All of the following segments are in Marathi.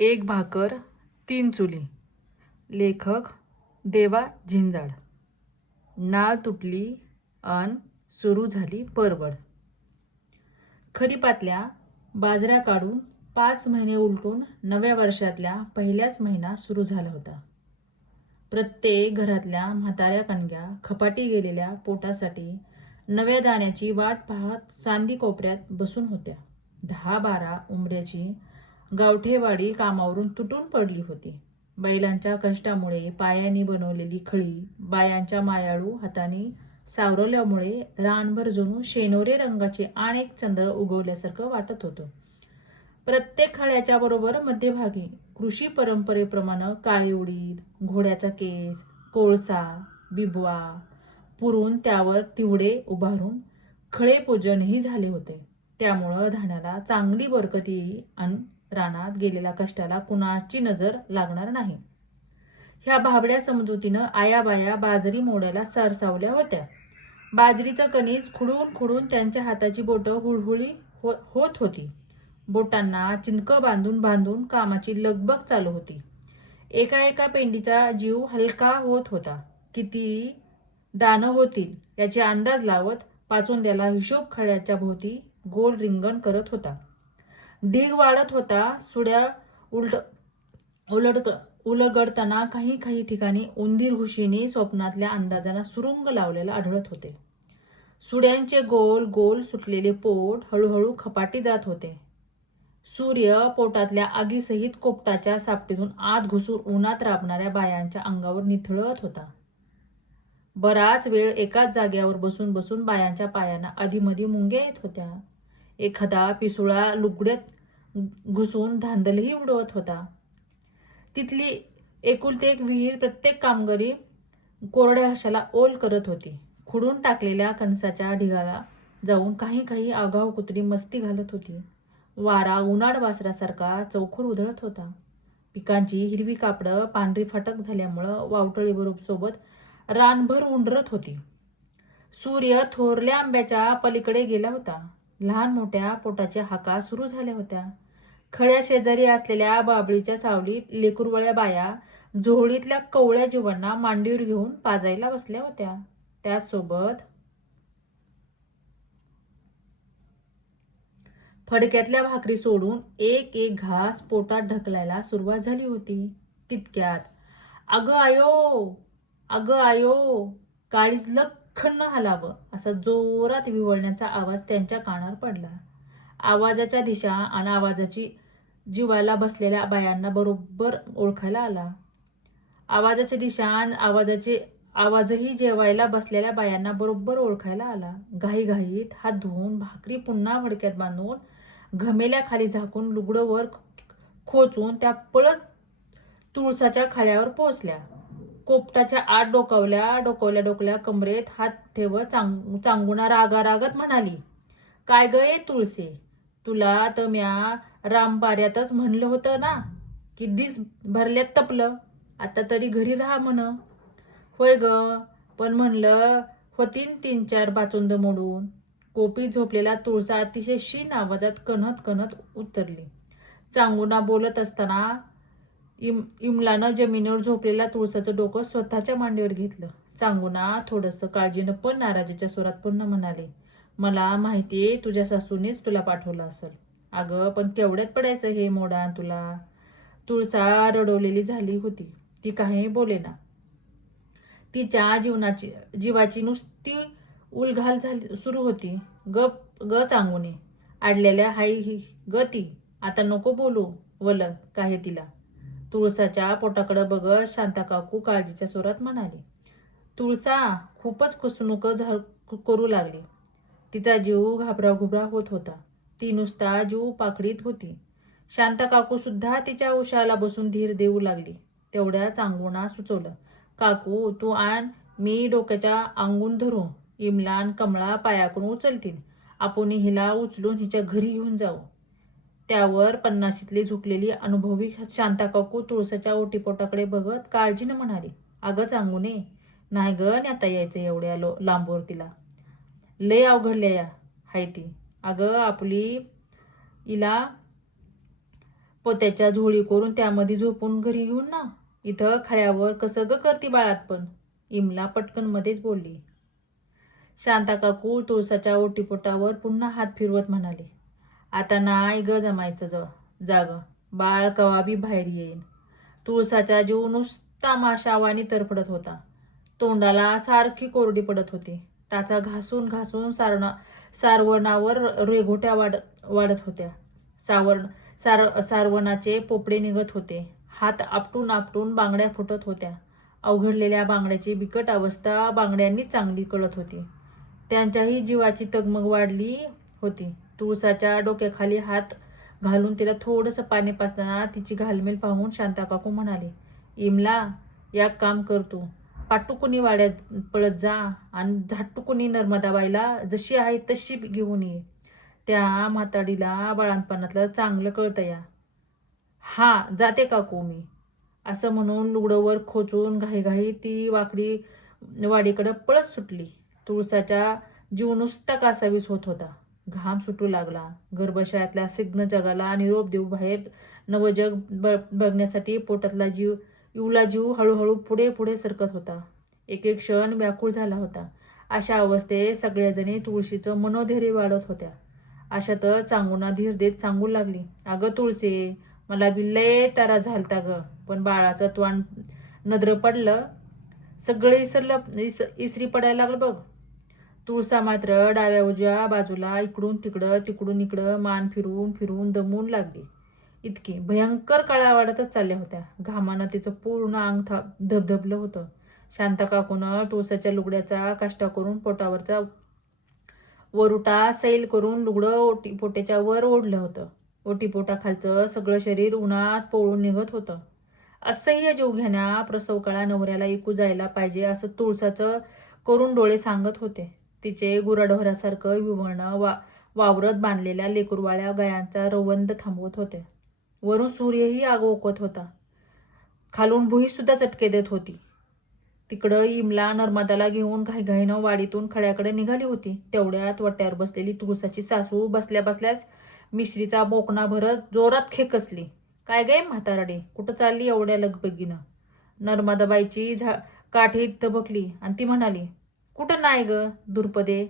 एक भाकर तीन चुली. लेखक देवा झिंजाड. नाळ तुटली अन सुरू झाली परवड. खरीपातल्या बाजऱ्या काढून 5 महिने उलटून नव्या वर्षातल्या पहिल्याच महिना सुरू झाला होता. प्रत्येक घरातल्या म्हाताऱ्या कणग्या खपाटी गेलेल्या पोटासाठी नव्या दाण्याची वाट पाहत सांदी कोपऱ्यात बसून होत्या. 10-12 उंबऱ्याची गावठेवाडी कामावरून तुटून पडली होती. बैलांच्या कष्टामुळे पायांनी बनवलेली खळी बायांच्या मायाळू हाताने सावरल्यामुळे रानभर जणू शेनोरे रंगाचे अनेक चंद्र उगवल्यासारखं वाटत होतं. प्रत्येक खळ्याच्या बरोबर मध्यभागी कृषी परंपरेप्रमाणे काळी उडीद, घोड्याचा केस, कोळसा, बिबवा पुरून त्यावर तिवडे उभारून खळे पूजनही झाले होते. त्यामुळं धान्याला चांगली बरकत येई अन रानात गेलेल्या कष्टाला कुणाची नजर लागणार नाही. ह्या भाबड्या समजुतीनं आयाबाया बाजरी मोडायला सरसावल्या होत्या. बाजरीचं कणीस खुडून खुडून त्यांच्या हाताची बोटं हुळहुळी होत होती. बोटांना चिंदकं बांधून बांधून कामाची लगबग चालू होती. एका एका पेंडीचा जीव हलका होत होता. किती दाणं होतील याचे अंदाज लावत पाचोंद्याला हिशोब खळ्याच्या भोवती गोल रिंगण करत होता. ढीग वाढत होता. सुड्या उलगडताना काही काही ठिकाणी उंदीर हुशीने स्वप्नातल्या अंदाजांना सुरुंग लावलेला आढळत होते. सुड्यांचे गोल गोल सुटलेले पोट हळूहळू खपाटी जात होते. सूर्य पोटातल्या आगीसहित कोपटाच्या सापटीतून आत घुसून उन्हात राबणाऱ्या बायांच्या अंगावर निथळत होता. बराच वेळ एकाच जाग्यावर बसून बसून बायांच्या पायांना अधिमधी मुंग्या येत होत्या. एखादा पिसुळा लुगड्यात घुसून धांदलही उडवत होता. तिथली एकुलती एक विहीर प्रत्येक कामगारी कोरड्या घशाला ओल करत होती. खुडून टाकलेल्या कणसाच्या ढिगाला जाऊन काही काही आगाऊ कुत्री मस्ती घालत होती. वारा उन्हाळ वासरासारखा चौखर उधळत होता. पिकांची हिरवी कापडं पांढरी फाटक झाल्यामुळं वावटळीबरोबर सोबत रानभर उंडरत होती. सूर्य थोरल्या आंब्याच्या पलीकडे गेला होता. लहान मोठ्या पोटाच्या हाका सुरू झाल्या होत्या. खळ्या शेजारी असलेल्या बाबळीच्या सावलीत लेकुरवळ्या बाया झोळीतल्या कवळ्या जीवांना मांडीवर घेऊन पाजायला बसल्या होत्या. त्याचसोबत फडक्यातल्या भाकरी सोडून एक एक घास पोटात ढकलायला सुरुवात झाली होती. तितक्यात अगं आयो, अगं आयो, काळीज लख्खन न हलावं असा जोरात विव्हळण्याचा आवाज त्यांच्या कानावर पडला. आवाजाच्या दिशा आणि आवाजाची जीवाला बसलेल्या बायांना बरोबर ओळखायला आला. आवाजाच्या दिशा आणि आवाजही जेवायला बसलेल्या बायांना बरोबर ओळखायला आला. घाईघाईत हात धुवून भाकरी पुन्हा फडक्यात बांधून घमेल्या खाली झाकून लुगडं वर खोचून त्या पळत तुळसाच्या खाळ्यावर पोहोचल्या. कोपटाच्या आत डोकावल्या कमरेत हात ठेवत चांगुणा रागारागत म्हणाली, काय ग ये तुळसे, तुला तर म्या रामबाऱ्यातच म्हणलं होतं ना की दिस भरल्यात तपलं, आता तरी घरी राहा म्हण. होय ग, पण म्हणलं होतीन 3-4 बाचोंद मोडून. कोपीत झोपलेला तुळसा अतिशय शीन आवाजात कणत कणत उत्तरली. चांगुणा बोलत असताना इमलानं जमिनीवर झोपलेल्या तुळसाचं डोकं स्वतःच्या मांडीवर घेतलं. चांगुणा थोडंसं काळजीनं पण नाराजीच्या स्वरात पुन्हा म्हणाले, मला माहितीये तुझ्या सासूनेच तुला पाठवलं असेल. अगं पण केवढ्यात पडायचं हे मोडान तुला. तुळसा रडवलेली झाली होती. ती काही बोलेना. तिच्या जीवाची नुसती उलघाल सुरू होती. ग चांगुने, आडलेल्या हाय ग ती, आता नको बोलू वल काय तिला. तुळसाच्या पोटाकडे बघत शांताकाकू काळजीच्या स्वरात म्हणाली. तुळसा खूपच खुसणूक करू लागली. तिचा जीव घाबराघुबरा होत होता. ती नुसता जीव पाकडीत होती. शांताकाकू सुद्धा तिच्या उशाला बसून धीर देऊ लागली. तेवढ्या चांगुणा सुचवलं, काकू तू आण, मी डोक्याच्या अंगून धरू, इमलान कमळा पायाकडून उचलतील, आपण हिला उचलून हिच्या घरी घेऊन जाऊ. त्यावर 50शीतली झुकलेली अनुभवी शांताकाकू तुळसाच्या ओटीपोटाकडे बघत काळजीनं म्हणाली, अगं चांगुने, नाही ग नेता यायचं एवढ्या लांबवर तिला. लय अवघडल्या हाय ती. अगं आपली इला पोत्याच्या झोळी करून त्यामध्ये झोपून घरी घेऊन ना. इथं खळ्यावर कसं ग करती बाळात पण, इमला पटकन मध्येच बोलली. शांता काकू तुळसाच्या ओटीपोटावर पुन्हा हात फिरवत म्हणाले, आता नाही ग जमायचं जाग, बाळ कवाबी बाहेर येईल. तुळसाचा जीव नुसता माशावानी तरफडत होता. तोंडाला सारखी कोरडी पडत होती. टाचा घासून घासून सारवणावर रेघोट्या वाढत होत्या. सारवणाचे पोपडे निघत होते. हात आपटून आपटून बांगड्या फुटत होत्या. अवघडलेल्या बांगड्याची बिकट अवस्था बांगड्यांनी चांगली कळत होती. त्यांच्याही जीवाची तगमग वाढली होती. तुळसाच्या डोक्याखाली हात घालून तिला थोडंसं पाणी पाजताना तिची घालमेल पाहून शांताकाकू म्हणाले, इमला, या काम कर तू. पाटुकुनी वाड्यात पळत जा आणि झाटुकुनी नर्मदाबाईला जशी आहे तशी घेऊन ये. त्या म्हाताडीला बाळांपणातलं चांगलं कळतं या. हा, जाते काकू मी, असं म्हणून लुगडं खोचून घाईघाई ती वाकडी वाडीकडं पळत सुटली. तुळसाचा जीव नुसता कासावीस होत होता. घाम सुटू लागला. गर्भशयातल्या सिग्न जगाला निरोप देऊ बाहेर नवजग बघण्यासाठी पोटातला इवला जीव हळूहळू पुढे पुढे सरकत होता. एक एक क्षण व्याकुळ झाला होता. अशा अवस्थेत सगळ्याजणी तुळशीचं मनोधैर्य वाढत होत्या. अशातच चांगूना धीर देत सांगू लागली, अगं तुळसे, मला बिल्ले तारा झालता ग, पण बाळाचं त्वान नद्र पडलं, सगळं इसरी पडायला लागलं बघ. तुळसा मात्र डाव्या उजव्या बाजूला इकडून तिकडं मान फिरून फिरून दमून लागली. इतकी भयंकर काळा वाढतच चालल्या होत्या. घामानं तिचं पूर्ण अंग धबधबलं होतं. शांता काकूनं तुळसाच्या लुगड्याचा काष्टा करून पोटावरचा वरुटा सैल करून लुगडं ओटीपोट्याच्या वर ओढलं होतं. ओटीपोटाखालचं सगळं शरीर उन्हात पोळून निघत होतं. असह्य जीवघेण्या प्रसवकाळा नवऱ्याला ऐकू जायला पाहिजे असं तुळसाचं करून डोळे सांगत होते. तिचे गुराढोरासारखं विवळणं वावरत बांधलेल्या लेकुरवाळ्या गायांचा रवंद थांबवत होते. वरून सूर्यही आग ओकत होता. खालून भुईसुद्धा चटके देत होती. तिकडं इमला नर्मदाला घेऊन घाईघाईनं वाडीतून खळ्याकडे निघाली होती. तेवढ्यात वट्यावर बसलेली तुळसाची सासू बसल्या बसल्याच मिश्रीचा बोकणा भरत जोरात खेकसली. काय गे म्हातारडे, कुठं चालली एवढ्या लगबगीनं? नर्मदाबाईची काठी तबकली आणि ती म्हणाली, कुठं नाही ग धुरपदे.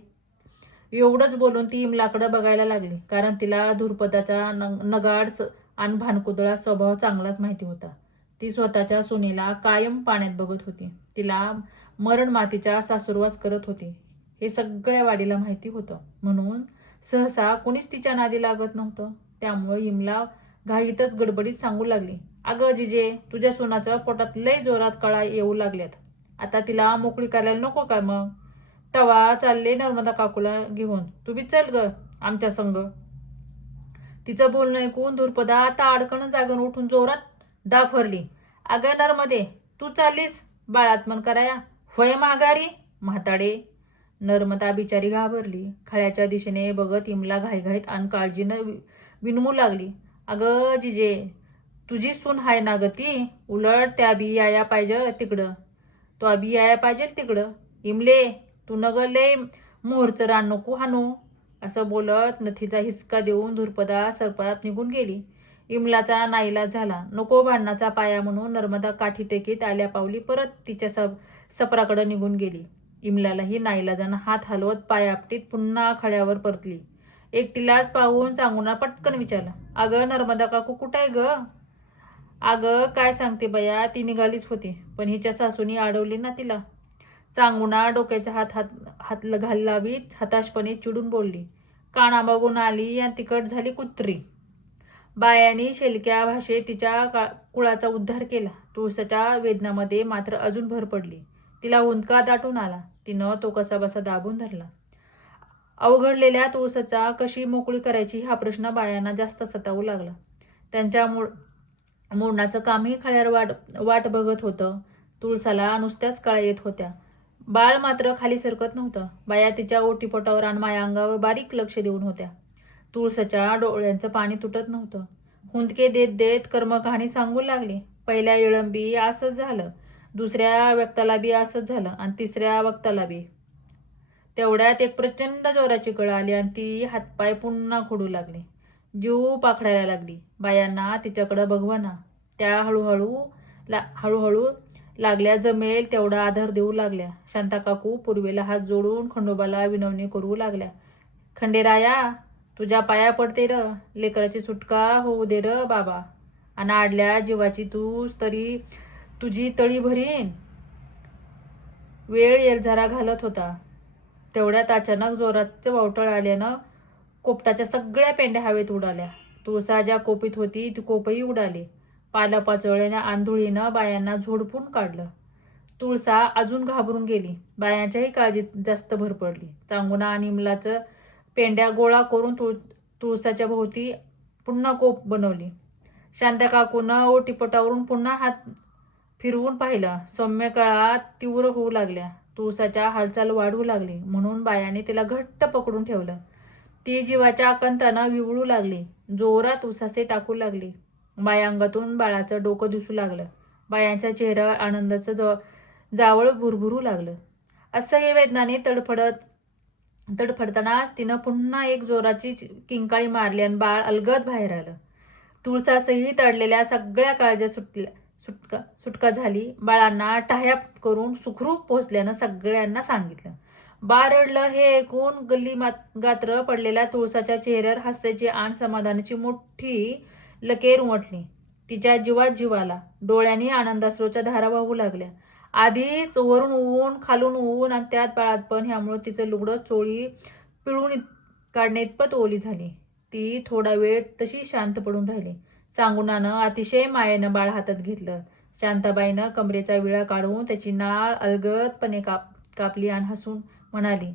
एवढंच बोलून ती इमलाकडं बघायला लागली, कारण तिला धुरपदाचा नगाड आणि भानकुदळा स्वभाव चांगलाच माहिती होता. ती स्वतःच्या सुनेला कायम पाण्यात बघत होती. तिला मरण मातीचा सासुरवास करत होती. हे सगळ्या वाडीला माहिती होतं. म्हणून सहसा कुणीच तिच्या नादी लागत नव्हतं. त्यामुळे इमला घाईतच गडबडीत सांगू लागली, अगं जिजे, तुझ्या सुनाच्या पोटात लय जोरात कळा येऊ लागल्यात. आता तिला मोकळी करायला नको काय मग? तवा चालले नर्मदा काकूला घेऊन, तू बी चल ग आमच्या संग. तिचं बोलणं ऐकून धुरपदा ताडकन जागून उठून जोरात डाफरली, अगं नर्मदे, तू चाललीस बाळात्मन कराया? होय माघारी म्हाताडे. नर्मदा बिचारी घाबरली. खळ्याच्या दिशेने बघत इमला घाईघाईत आणि काळजीनं विनमू लागली, अगं जिजे, तुझी सून हाय ना ग ती, उलट त्या बी याया पाहिजे तिकडं, तो बी याया पाहिजे तिकडं. इमले, तू नग लय मोहरचं रान नको हाणू. असं बोलत नथीचा हिसका देऊन धुरपदा सरपरात निघून गेली. इमलाचा नाईलाज झाला. नको भांडणाचा पाया म्हणून नर्मदा काठी टेकीत आल्या पावली परत तिच्या सपराकडे निघून गेली. इमलालाही नाईलाजानं हात हलवत पायापटीत पुन्हा खळ्यावर परतली. एकटीलाच पाहून चांगूना पटकन विचारलं, अगं नर्मदा काकू कुठं आहे ग? अगं काय सांगते बया, ती निघालीच होती, पण हिच्या सासूनी अडवली ना तिला. चांगूना डोक्याच्या हात घालावीत हताशपणे चिडून बोलली. काना बघून आली आणि तिकट झाली कुत्री. बायांनी शेलक्या भाषेत तिच्या कुळाचा उद्धार केला. तुळसाच्या वेदनामध्ये मात्र अजून भर पडली. तिला हुंदका दाटून आला. तिनं तो कसाबसा दाबून धरला. अवघडलेल्या तुळसाचा कशी मोकळी करायची हा प्रश्न बायांना जास्त सतावू लागला. त्यांच्या मोडण्याचं कामही खळ्यावर वाट बघत होतं. तुळसाला नुसत्याच कळा येत होत्या. बाळ मात्र खाली सरकत नव्हतं. बाया तिच्या ओटीपोटावर आणि माया अंगावर बारीक लक्ष देऊन होत्या. तुळसाच्या डोळ्यांचं पाणी तुटत नव्हतं. हुंदके देत देत कर्मकहाणी सांगू लागली. पहिल्या येळंबी असंच झालं, दुसऱ्या व्यक्ताला बी असंच झालं आणि तिसऱ्या वक्ताला बी. तेवढ्यात एक प्रचंड जोराची कळ आली आणि ती हातपाय पुन्हा खोडू लागली. जीव पाखडायला लागली. बायांना तिच्याकडं बघवना. त्या हळूहळू लागल्या जमेल तेवढा आधार देऊ लागल्या. शांता काकू पूर्वेला हात जोडून खंडोबाला विनवणी करू लागल्या. खंडेराया, तुझ्या पाया पडते र, लेकराची सुटका होऊ दे र बाबा. अनाडल्या जीवाची तूच तरी तुझी तळी भरीन. वेळ येलझारा घालत होता. तेवढ्यात अचानक जोराचं वावटळ आल्यानं कोपटाच्या सगळ्या पेंड्या हवेत उडाल्या. तुळसा ज्या कोपीत होती ती कोपही उडाली. पालापाचोळ्याने आंधुळीनं बायांना झोडपून काढलं. तुळसा अजून घाबरून गेली. बायांच्याही काळजीत जास्त भर पडली. चांगुना आणि मुलाचं पेंड्या गोळा करून तुळसाच्या भोवती पुन्हा कोप बनवली. शांता काकूनं ओटीपटावरून पुन्हा हात फिरवून पाहिलं. सौम्य काळात तीव्र होऊ लागल्या. तुळसाच्या हालचाल वाढू लागली म्हणून बायाने तिला घट्ट पकडून ठेवलं. ती जीवाच्या आकांतानं विवळू लागली. जोरात उसासे टाकू लागली. बायांगातून बाळाचं डोकं दिसू लागलं. बायांच्या चेहऱ्यावर आनंदाचं जावळ भुरभुरू लागलं. असह्य वेदनाने तडफडतानाच तिनं पुन्हा एक जोराची किंकाळी मारली आणि बाळ अलगद बाहेर आलं. तुळसासहित अडलेल्या सगळ्या काळज्या सुटका झाली. बाळांना टाह्या करून सुखरूप पोहोचल्यानं सगळ्यांना सांगितलं. बाळ रडलं हे ऐकून गल्ली गात्र पडलेल्या तुळसाच्या चेहऱ्यावर हास्याची आणि समाधानाची मोठी लकेर उमटली. तिच्या जीवात जीव आला. डोळ्यांनी आनंदाश्रूच्या धारा वाहू लागल्या. आधीच वरून ऊन, खालून ऊन आणि त्यात बाळात पण, ह्यामुळे तिचं लुगडं चोळी पिळून काढणे इतपत ओली झाली. ती थोडा वेळ तशी शांत पडून राहिली. चांगुनानं अतिशय मायेनं बाळ हातात घेतलं. शांताबाईनं कमरेचा विळा काढून त्याची नाळ अलगदपणे कापली आणि हसून म्हणाली,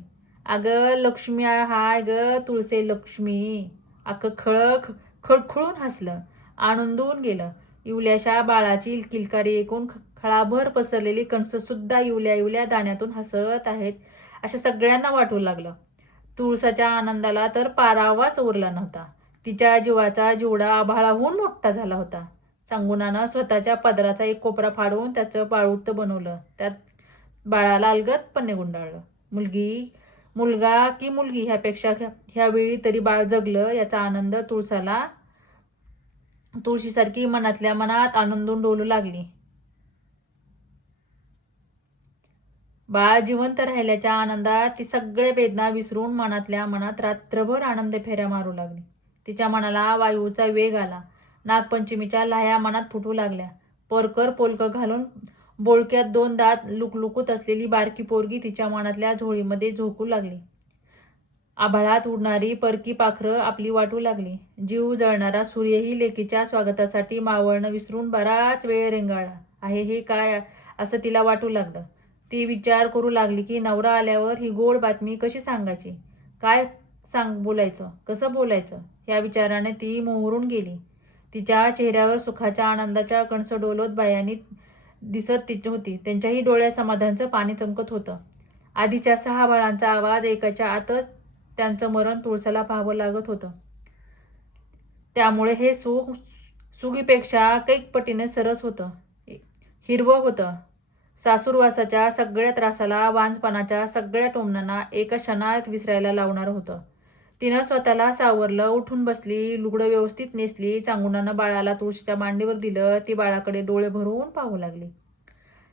अगं लक्ष्मी हाय ग तुळसे लक्ष्मी. अख्खं खळखळून हसलं. आनंदून गेलं. इवल्याशा बाळाची किलकारी ऐकून खळाभर पसरलेली कणसंसुद्धा इवल्या दाण्यातून हसत आहेत अशा सगळ्यांना वाटू लागलं. तुळसाच्या आनंदाला तर पारावाच उरला नव्हता. तिच्या जीवाचा जीवडा आभाळाहून मोठा झाला होता. चांगुनानं स्वतःच्या पदराचा एक कोपरा फाडून त्याचं पाळूत बनवलं. त्यात बाळाला अलगदपणे गुंडाळलं. मुलगा की मुलगी ह्यापेक्षा ह्यावेळी तरी बाळ जगलं याचा आनंद तुळशीसारखी मनातल्या मनात आनंदून डोलू लागली. बाळ जिवंत राहिल्याच्या आनंदात ती सगळे वेदना विसरून मनातल्या मनात रात्रभर आनंद फेऱ्या मारू लागली. तिच्या मनाला वायूचा वेग आला. नागपंचमीच्या लाह्या मनात फुटू लागल्या. परकर पोलकं घालून बोळक्यात 2 दात लुकलुकत असलेली बारकी पोरगी तिच्या मनातल्या झोळीमध्ये झोकू लागली. आभाळात उडणारी परकी पाखरं आपली वाटू लागली. जीव जळणारा सूर्यही लेकीच्या स्वागतासाठी मावळणं विसरून बराच वेळ रेंगाळला आहे हे काय असं तिला वाटू लागलं. ती विचार करू लागली की नवरा आल्यावर ही गोड बातमी कशी सांगायची, काय बोलायचं, कसं बोलायचं या विचाराने ती मोहरून गेली. तिच्या चेहऱ्यावर सुखाच्या आनंदाच्या कणस डोलत बायांनी दिसत होती. त्यांच्याही डोळ्यात समाधानाचं पाणी चमकत होतं. आधीच्या 6 बाळांचा आवाज ऐकायच्या आतच त्यांचं मरण तुळसाला पाहावं लागत होतं. त्यामुळे हे सुख सुगीपेक्षा कैक पटीने सरस होतं, हिरवं होतं. सासूरवासाच्या सगळ्या त्रासाला, वांजपणाच्या सगळ्या टोमणांना एका क्षणात विसरायला लावणारं होतं. तिनं स्वतःला सावरलं, उठून बसली, लुगडं व्यवस्थित नेसली. चांगुनानं बाळाला तुळशीच्या मांडीवर दिलं. ती बाळाकडे डोळे भरून पाहू लागली.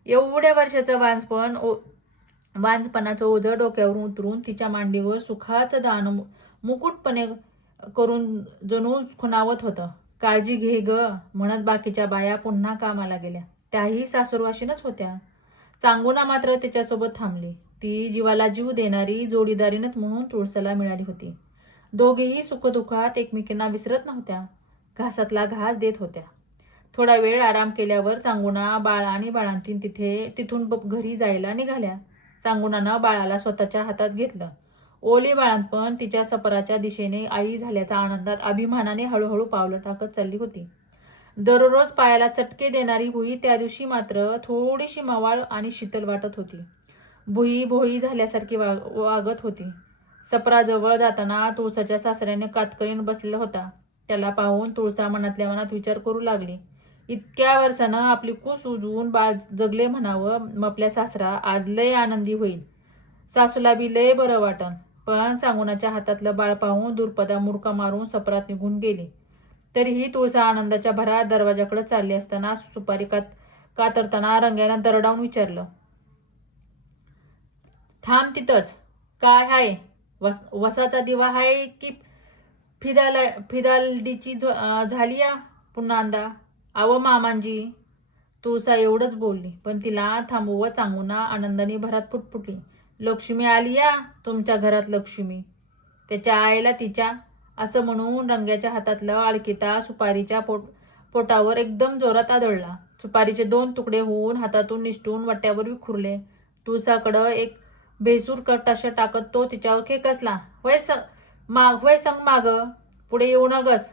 एवढ्या वर्षाचं वांजपणाचं ओझं डोक्यावरून उतरून तिच्या मांडीवर सुखाचं दान मुकुटपणे करून जणू खुणावत होतं. काळजी घे ग म्हणत बाकीच्या बाया पुन्हा कामाला गेल्या. त्याही सासूरवाशीनच होत्या. चांगुना मात्र तिच्यासोबत थांबली. ती जीवाला जीव देणारी जोडीदारीनच म्हणून तुळसाला मिळाली होती. दोघेही सुखदुःखात एकमेकींना विसरत नव्हत्या. घासातला घास देत होत्या. थोडा वेळ आराम केल्यावर चांगुना, बाळ आणि बाळंतीण तिथून घरी जायला निघाल्या. चांगुनानं बाळाला स्वतःच्या हातात घेतलं. ओली बाळंतपण तिच्या सफराच्या दिशेने आई झाल्याच्या आनंदात अभिमानाने हळूहळू पावलं टाकत चालली होती. दररोज पायाला चटके देणारी भुई त्या दिवशी मात्र थोडीशी मवाळ आणि शीतल वाटत होती. भुई भोई झाल्यासारखी वागत होती. सफराजवळ जाताना तुळसाच्या सासऱ्याने कातकरीन बसलेला होता. त्याला पाहून तुळसा मनातल्या मनात विचार करू लागली. इतक्या वर्षानं आपली कूस उजवून बाळ जगले म्हणावं. आपल्या सासरा आज लय आनंदी होईल. सासूला बी लय बरं वाटन. पण चांगुनाच्या हातातलं बाळ पाहून दुर्पदा मुरका मारून सपरात निघून गेली. तरीही तुळसा आनंदाच्या भरात दरवाजाकडे चालली असताना सुपारी कातरताना रंग्यानं दरडावून विचारलं, थांब तिथंच. काय हाय? वसाचा दिवा हाय की फिदालडीची झाली या पुन्हा अंदा? आव मामांजी. तुळसा एवढंच बोलली, पण तिला थांबवत चांगुना आनंदाने भरात फुटफुटली, लक्ष्मी आली या, तुमच्या घरात लक्ष्मी. त्याच्या आईला तिच्या, असं म्हणून रंग्याच्या हातातलं आळकिता सुपारीच्या पोटावर एकदम जोरात आदळला. सुपारीचे 2 तुकडे होऊन हातातून निसटून वाट्यावर विखुरले. तुळसाकडं एक भेसूर कटाश टाकत तो तिच्यावर खेकसला, होय संग माग, पुढे येऊ नगस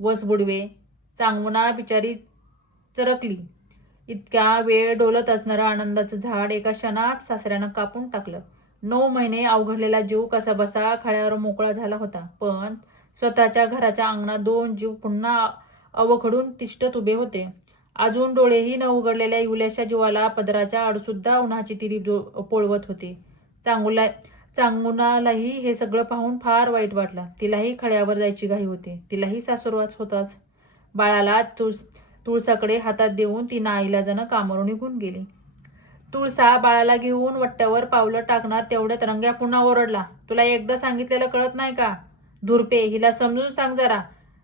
वस बुडवे. चांगुना बिचारी चरकली. इतक्या वेळ डोलत असणारं आनंदाचं झाड एका क्षणात सासऱ्यानं कापून टाकलं. 9 महिने अवघडलेला जीव कसाबसा खळ्यावर मोकळा झाला होता. पण स्वतःच्या घराच्या अंगणात 2 जीव पुन्हा अवखडून तिष्ठत उभे होते. अजून डोळेही न उघडलेल्या इवल्याच्या जीवाला पदराच्या आडसुद्धा उन्हाची तिरी पोळवत होते. चांगुनालाही हे सगळं पाहून फार वाईट वाटलं. तिलाही खळ्यावर जायची घाई होती. तिलाही सासुरवास होताच. बाळाला तुळसाकडे हातात देऊन ती नाईलाजानं कामावर निघून गेली. तुळसा बाळाला घेऊन वट्ट्यावर पावलं टाकणार तेवढ्यात रंग्या पुन्हा ओरडला, तुला एकदा सांगितलेलं कळत नाही का? धुरपे, हिला समजून सांग जरा.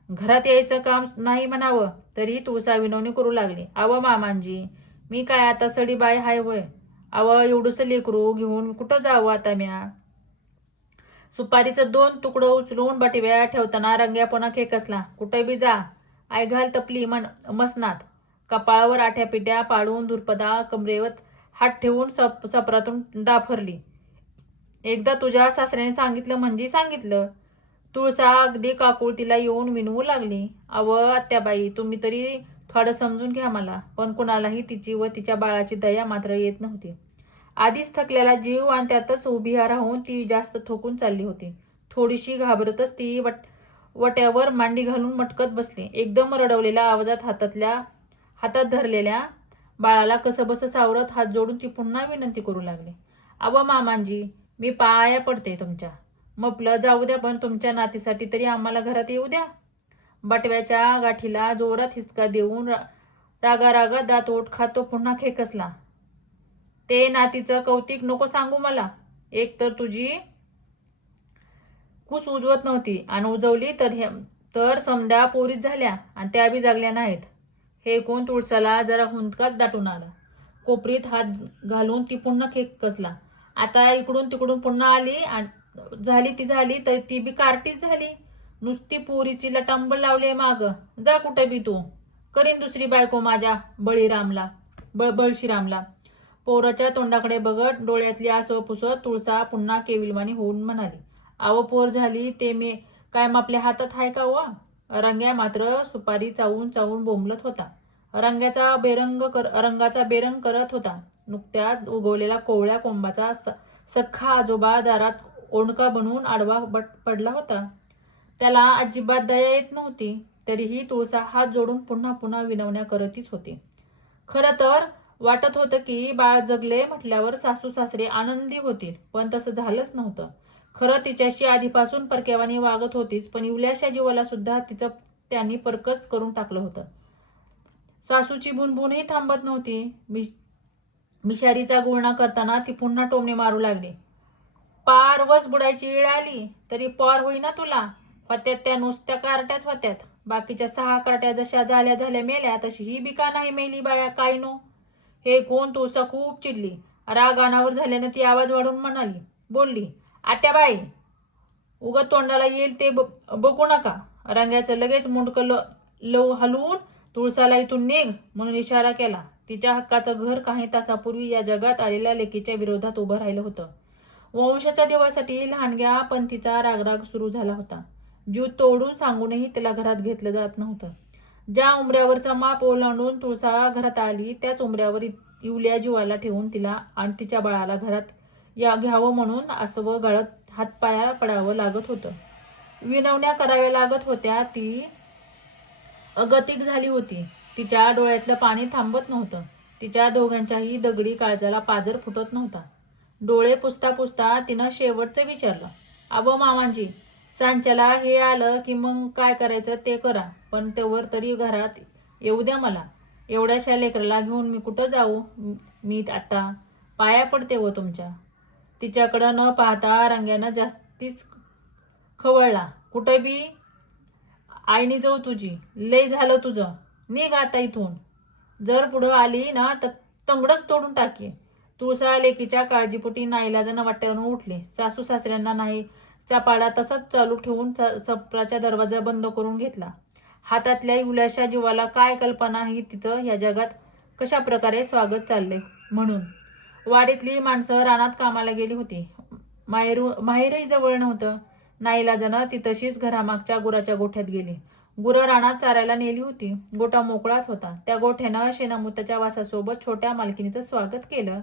घरात यायचं काम नाही म्हणावं. तरीही तुळसा विनवणी करू लागली, अव मामांजी, मी काय आता सडी बाय हाय होय? अव एवढंसं लेकरू घेऊन कुठं जावं आता म्या? सुपारीचं 2 तुकडं उचलून बटव्या ठेवताना रंग्या पुन्हा खेकसला, कुठं बी जा, आय घाल तपली मसनात. कपाळावर आठ्यापिट्या पाडून दुर्पदा कमरेवर हात ठेवून सपरातून डाफरली, एकदा तुझ्या सासऱ्याने सांगितलं म्हणजे सांगितलं. तुळसा अगदी काकुळतीला येऊन विनवू लागली, अव आत्याबाई, तुम्ही तरी थोडं समजून घ्या मला. पण कुणालाही तिची व तिच्या बाळाची दया मात्र येत नव्हती. आधीच थकलेला जीव आणि त्यातच उभी राहून ती जास्त थोकून चालली होती. थोडीशी घाबरतच ती वट्यावर मांडी घालून मटकत बसली. एकदम रडवलेल्या आवाजात हातात धरलेल्या बाळाला कसंबसं सावरत हात जोडून ती पुन्हा विनंती करू लागली, अव मामांजी, मी पाया पडते तुमच्या. मपलं जाऊ द्या, पण तुमच्या नातीसाठी तरी आम्हाला घरात येऊ द्या. बटव्याच्या गाठीला जोरात हिसका देऊन रागा दात ओठ खात तो पुन्हा खेकसला, ते नातीचं कौतिक नको सांगू मला. एक तर तुझी कुस उजवत नव्हती आणि उजवली तर समद्या पोरीच झाल्या आणि त्या बी जागल्या नाहीत. हे कोण तुळसाला जरा हुंदकाच दाटून आला. कोपरीत हात घालून ती पुन्हा खेकसला. आता इकडून तिकडून पुन्हा आली झाली तर ती बी कार्टीच झाली. नुसती पोरीची लटांबळ लावली माग. जा कुठे बी तू, करीन दुसरी बायको माझ्या बळशीरामला. पोराच्या तोंडाकडे बघत डोळ्यातली आसव पुसत तुळसा पुन्हा केविलवाणी होऊन म्हणाली, आव पोर झाली ते मी काय आपल्या हातात हाय का व? रंग्या मात्र सुपारी चावून बोंबलत होता. रंगाचा बेरंग करत होता. नुकत्याच उगवलेला कोवळ्या कोंबाचा सख्खा आजोबा दारात ओंडका बनवून आडवा पडला होता. त्याला अजिबात दया येत नव्हती. तरीही तुळसा हात जोडून पुन्हा विनवण्या करतीच होती. खरं तर वाटत होतं की बाळ जगले म्हटल्यावर सासू सासरे आनंदी होतील, पण तसं झालंच नव्हतं. खरं तिच्याशी आधीपासून परक्यावानी वागत होतीच, पण इवल्याशा जीवाला सुद्धा तिचं त्यांनी परकच करून टाकलं होतं. सासूची बुनबुनही थांबत नव्हती. मिशारीचा गुळणा करताना ती पुन्हा टोमणे मारू लागली, पार वस बुडायची वेळ आली तरी पार होईना तुला. होत्यात त्या नुसत्या कार्ट्याच होत्यात. बाकीच्या 6 कार्ट्या जशा झाल्या मेल्या, तशी ही बिका नाही मेली बाया काय नो. हे कोण? तुळसा खूप चिडली. राग अनावर झाल्याने ती आवाज वाढवून बोलली, आत्याबाई, उगत तोंडाला येईल ते बघू नका. रंग्याचं लगेच मुंडकं हलवून तुळसाला इथून निघ म्हणून इशारा केला. तिच्या हक्काचं घर काही तासापूर्वी या जगात आलेल्या लेकीच्या विरोधात उभं राहिलं होतं. वंशाच्या देवासाठी लहानग्या पंथीचा रागराग सुरू झाला होता. जीव तोडून सांगूनही तिला घरात घेतलं जात नव्हतं. ज्या उंबऱ्यावरचा माप ओलांडून तुळसा घरात आली, त्याच उंबऱ्यावर इवल्या जीवाला ठेवून तिला आणि तिच्या बाळाला घरात घ्यावं म्हणून आसवं गाळत हातपाया पडावं लागत होतं. विनवण्या कराव्या लागत होत्या. ती अगतिक झाली होती. तिच्या डोळ्यातलं पाणी थांबत नव्हतं. तिच्या दोघांच्याही दगडी काळजाला पाजर फुटत नव्हता. डोळे पुसता तिनं शेवटचं विचारलं, अबो मामांजी, सांच्याला हे आलं की मग काय करायचं ते करा, पण तेवर तरी घरात येऊ द्या मला. एवढ्याशा लेकराला घेऊन मी कुठं जाऊ? मी आता पाया पडते हो तुमच्या. तिच्याकडं न पाहता रंग्यानं जास्तीच खवळला. कुठं बी आईनी जाऊ तुझी, लय झालं तुझं, निघ आता इथून. जर पुढं आली ना तर तंगडच तोडून टाके. तुळसा लेकीच्या काळजीपोटी नाईलाजानं वाट्यावरून उठली. सासू सासऱ्यांना नाही चापाडा तसाच चालू ठेवून सपराचा दरवाजा बंद करून घेतला. हातातल्या इवल्याशा जीवाला काय कल्पना ही तिचं या जगात कशा प्रकारे स्वागत चाललंय म्हणून. वाडीतली माणसं रानात कामाला गेली होती. माहेरही जवळ नव्हतं. नाईलाजानं ती तशीच घरामागच्या गुराच्या गोठ्यात गेली. गुरं रानात चारायला नेली होती. गोठा मोकळाच होता. त्या गोठ्यानं शेणामुताच्या वासासोबत छोट्या मालकिनीचं स्वागत केलं.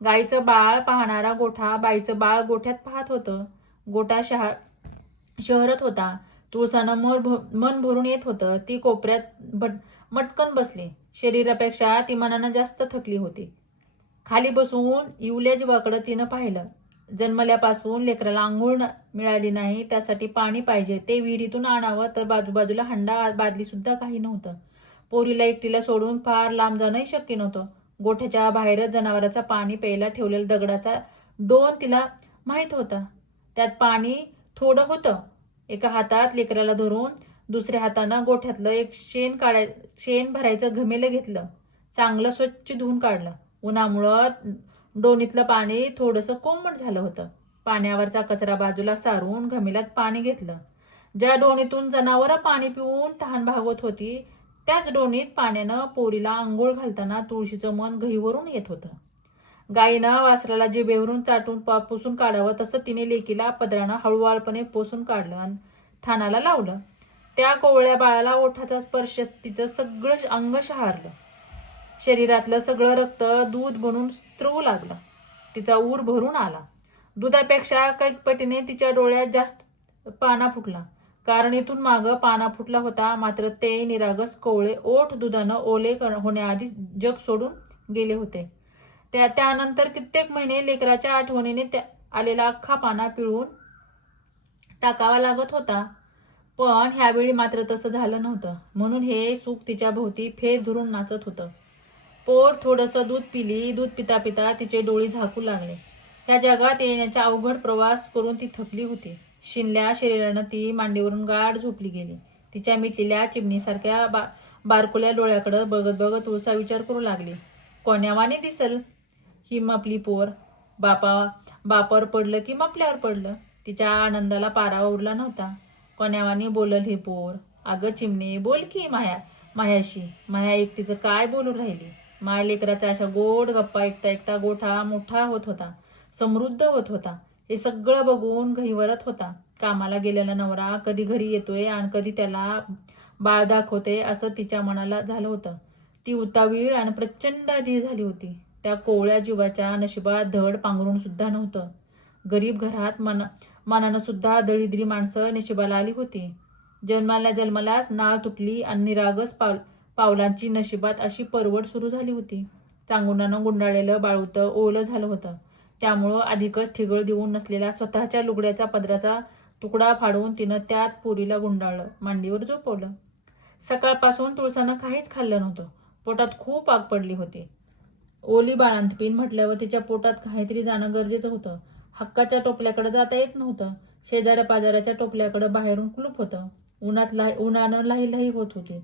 गाईचं बाळ पाहणारा गोठा बाईचं बाळ गोठ्यात पाहत होतं. गोठा शहरात होता. तुळसानं मन भरून येत होतं. ती कोपऱ्यात मटकन बसली. शरीरापेक्षा ती मनानं जास्त थकली होती. खाली बसून इवल्या जीवाकडं तिनं पाहिलं. जन्मल्यापासून लेकराला आंघोळ मिळाली नाही, त्यासाठी पाणी पाहिजे. ते विहिरीतून आणावं तर बाजूबाजूला हंडा बादली सुद्धा काही नव्हतं. पोरीला एकटीला सोडून फार लांब जाणंही शक्य नव्हतं. गोठ्याच्या बाहेरच जनावराचा पाणी प्यायला ठेवलेला दगडाचा डोन तिला माहीत होता. त्यात पाणी थोडं होतं. एका हातात लेकराला धरून दुसऱ्या हातानं गोठ्यातलं एक शेण भरायचं घमेलं घेतलं. चांगलं स्वच्छ धुवून काढलं. उन्हामुळं डोनीतलं पाणी थोडंसं कोमट झालं होतं. पाण्यावरचा कचरा बाजूला सारून घमेल्यात पाणी घेतलं. ज्या डोणीतून जनावरं पाणी पिऊन तहान भागवत होती, त्याच डोणीत पाण्यानं पोरीला आंघोळ घालताना तुळशीचं मन गहिवरून येत होतं. गाईनं वासराला जिभेवरून चाटून पुसून काढावं तसं तिने लेकीला पदरानं हळूवारपणे पुसून काढलं आणि थानाला लावलं. त्या कोवळ्या बाळाला ओठाचा स्पर्श तिचं सगळं अंग शहारलं. शरीरातलं सगळं रक्त दूध बनून स्त्रवू लागलं. तिचा ऊर भरून आला. दुधापेक्षा काही पटीने तिच्या डोळ्यात जास्त पाना फुटला. कारण इथून मागं पाना फुटला होता, मात्र ते निरागस कोवळे ओठ दुधानं ओले होण्याआधी जग सोडून गेले होते. त्यानंतर कित्येक महिने लेकराच्या आठवणीने आलेला अख्खा पाना पिळून टाकावा लागत होता. पण ह्यावेळी मात्र तसं झालं नव्हतं. म्हणून हे सुख तिच्या भोवती फेर धरून नाचत होतं. पोर थोडंसं दूध पिली. दूध पिता पिता तिचे डोळे झाकू लागले. त्या जगात येण्याचा अवघड प्रवास करून ती थकली होती. शिनल्या शरीरानं ती मांडीवरून गाढ झोपली गेली. तिच्या मिटलेल्या चिमणीसारख्या बारकुल्या डोळ्याकडं बघत बघत तुळसा विचार करू लागली. कोण्यावाने दिसल ही मपली पोर? बापावर पडलं की मपल्यावर पडलं? तिच्या आनंदाला पारा उरला नव्हता. कोण्यावानी बोलल हे पोर? अगं चिमणे, बोल की मायाशी. माया एकटीचं काय बोलून राहिली? माय लेकराच्या अशा गोड गप्पा ऐकता ऐकता गोठा मोठा होत होता, समृद्ध होत होता. हे सगळं बघून गहिवरत होता. कामाला गेलेला नवरा कधी घरी येतोय आणि कधी त्याला बाळ दाखवते असं तिच्या मनाला झालं होतं. ती उतावीळ आणि प्रचंड अधीर झाली होती. त्या कोवळ्या जीवाच्या नशिबात धड पांघरून सुद्धा नव्हतं. गरीब घरात मनानं सुद्धा दळिद्री माणसं नशिबाला आली होती. जन्मालाच नाळ तुटली आणि निरागस पावलांची नशिबात अशी परवड सुरू झाली होती. चांगुणानं गुंडाळलेलं बाळूतं ओलं झालं होतं. त्यामुळं अधिकच ठिगळ देऊन नसलेला स्वतःच्या लुगड्याचा पदराचा तुकडा फाडून तिनं त्यात पोरीला गुंडाळलं, मांडीवर झोपवलं. सकाळपासून तुळसानं काहीच खाल्लं नव्हतं. पोटात खूप आग पडली होती. ओली बाळंतपीण म्हटल्यावर तिच्या पोटात काहीतरी जाणं गरजेचं होतं. हक्काच्या टोपल्याकडे जाता येत नव्हतं. शेजाऱ्या पाजाऱ्याच्या टोपल्याकडे बाहेरून कुलूप होतं. उन्हानं लाही होत होती.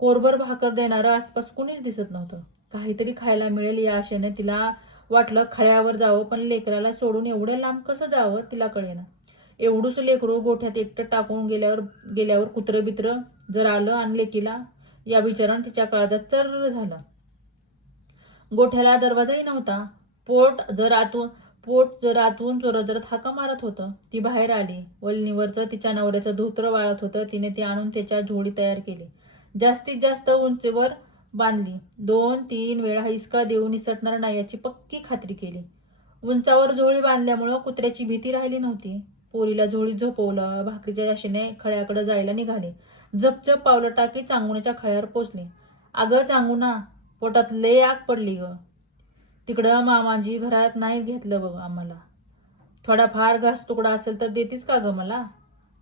कोरभर भाकर देणारं आसपास कुणीच दिसत नव्हतं. काहीतरी खायला मिळेल या आशेने तिला वाटलं खळ्यावर जावं, पण लेकराला सोडून एवढं लांब कसं जावं तिला कळेना. एवढूच लेकरू गोठ्यात एकटं टाकून गेल्यावर कुत्रं बित्रं जर आलं आणि लेकीला, या विचारानं तिच्या काळजात चर्र झालं. गोठ्याला दरवाजाही नव्हता. पोट जर आतून जोराजोरात हाका मारत होतं. ती बाहेर आली. वलनीवरचं तिच्या नवऱ्याचं धोतर वाळत होतं. तिने ते आणून त्याच्या झोळी तयार केली. जास्तीत जास्त उंचीवर बांधली. 2-3 वेळा हिसका देऊन निसटणार नाही याची पक्की खात्री केली. उंचावर झोळी बांधल्यामुळं कुत्र्याची भीती राहिली नव्हती. पोरीला झोळीत झोपवलं. भाकरीच्या आशेने खळ्याकडे जायला निघाले. झपझप पावलं टाकी चांगुण्याच्या खळ्यावर पोचले. अगं चांगुणा, पोटात लय आग पडली ग. तिकडं मामाजी घरात नाही घेतलं बघ आम्हाला. थोडाफार घास तुकडा असेल तर देतीस का ग मला?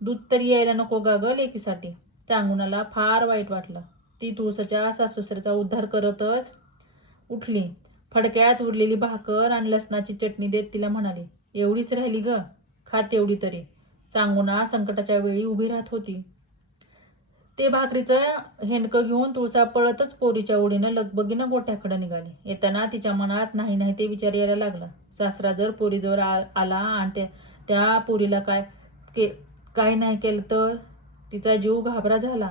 दूध तरी यायला नको का ग लेकीसाठी? चांगुणाला फार वाईट वाटलं. ती तुळसाच्या सासूसऱ्याचा उद्धार करतच उठली. फडक्यात उरलेली भाकर आणि लसणाची चटणी देत तिला म्हणाली, एवढीच राहिली ग, खा तेवढी तरी. चांगुणा संकटाच्या वेळी उभी राहत होती. ते भाकरीचं हेंडकं घेऊन तुळसा पळतच पोरीच्या ओढीनं लगबगीनं गोठ्याकडे निघाली. येताना तिच्या मनात नाही नाही ते विचार यायला लागला. सासरा जर पोरीजवळ आला आणि त्या पोरीला काही नाही केलं तर? तिचा जीव घाबरा झाला.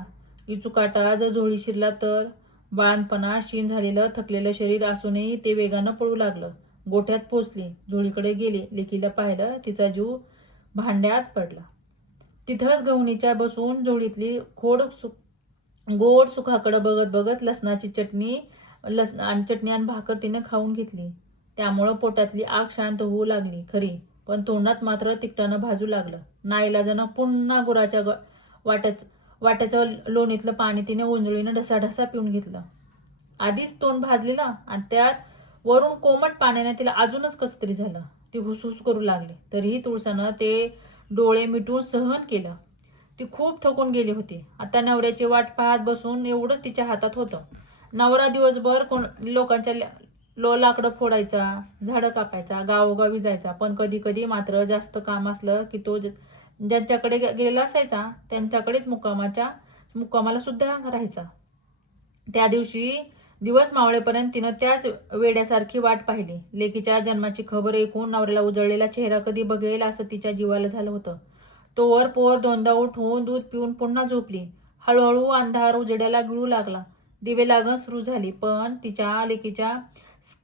इचुकाटा जर झोळी शिरला तर? बाळणपणा शीण झालेलं थकलेलं शरीर असूनही ते वेगानं पळू लागलं. गोठ्यात पोचली. झोळीकडे गेली. लेकीला पाहिलं. तिचा जीव भांड्यात पडला. तिथंच गवणीच्या बसून झोळीतली गोड सुखाकडे बघत बघत लसणाची चटणी आणि भाकर तिने खाऊन घेतली. त्यामुळं पोटातली आग शांत होऊ लागली खरी, पण तोंडात मात्र तिखटानं भाजू लागलं. नाईलाजानं पुन्हा गुराच्या वाट्याचं लोणीतलं पाणी तिने उंजळीनं ढसाढसा पिऊन घेतलं. आधीच तोंड भाजलेलं आणि त्यात वरून कोमट पाण्याने तिला अजूनच कसं तरी झालं. ती हुसहुस करू लागली. तरीही तुळसानं ते डोळे मिटून सहन केलं. ती खूप थकून गेली होती. आता नवऱ्याची वाट पाहत बसून एवढंच तिच्या हातात होतं. नवरा दिवसभर लोकांच्या लाकडं फोडायचा, झाडं कापायचा, गावोगावी जायचा, पण कधी कधी मात्र जास्त काम असलं की तो ज्यांच्याकडे गेलेला असायचा त्यांच्याकडेच मुक्कामाला सुद्धा राहायचा. त्या दिवशी दिवस मावळेपर्यंत तिनं त्याच वेड्यासारखी वाट पाहिली. लेकीच्या जन्माची खबर ऐकून नवऱ्याला उजळलेला चेहरा कधी बघेल असं तिच्या जीवाला झालं होतं. तोवर पोर दोनदा उठवून दूध पिऊन पुन्हा झोपली. हळूहळू अंधार उजेडाला गिळू लागला. दिवे लागण सुरू झाली, पण तिच्या लेकीच्या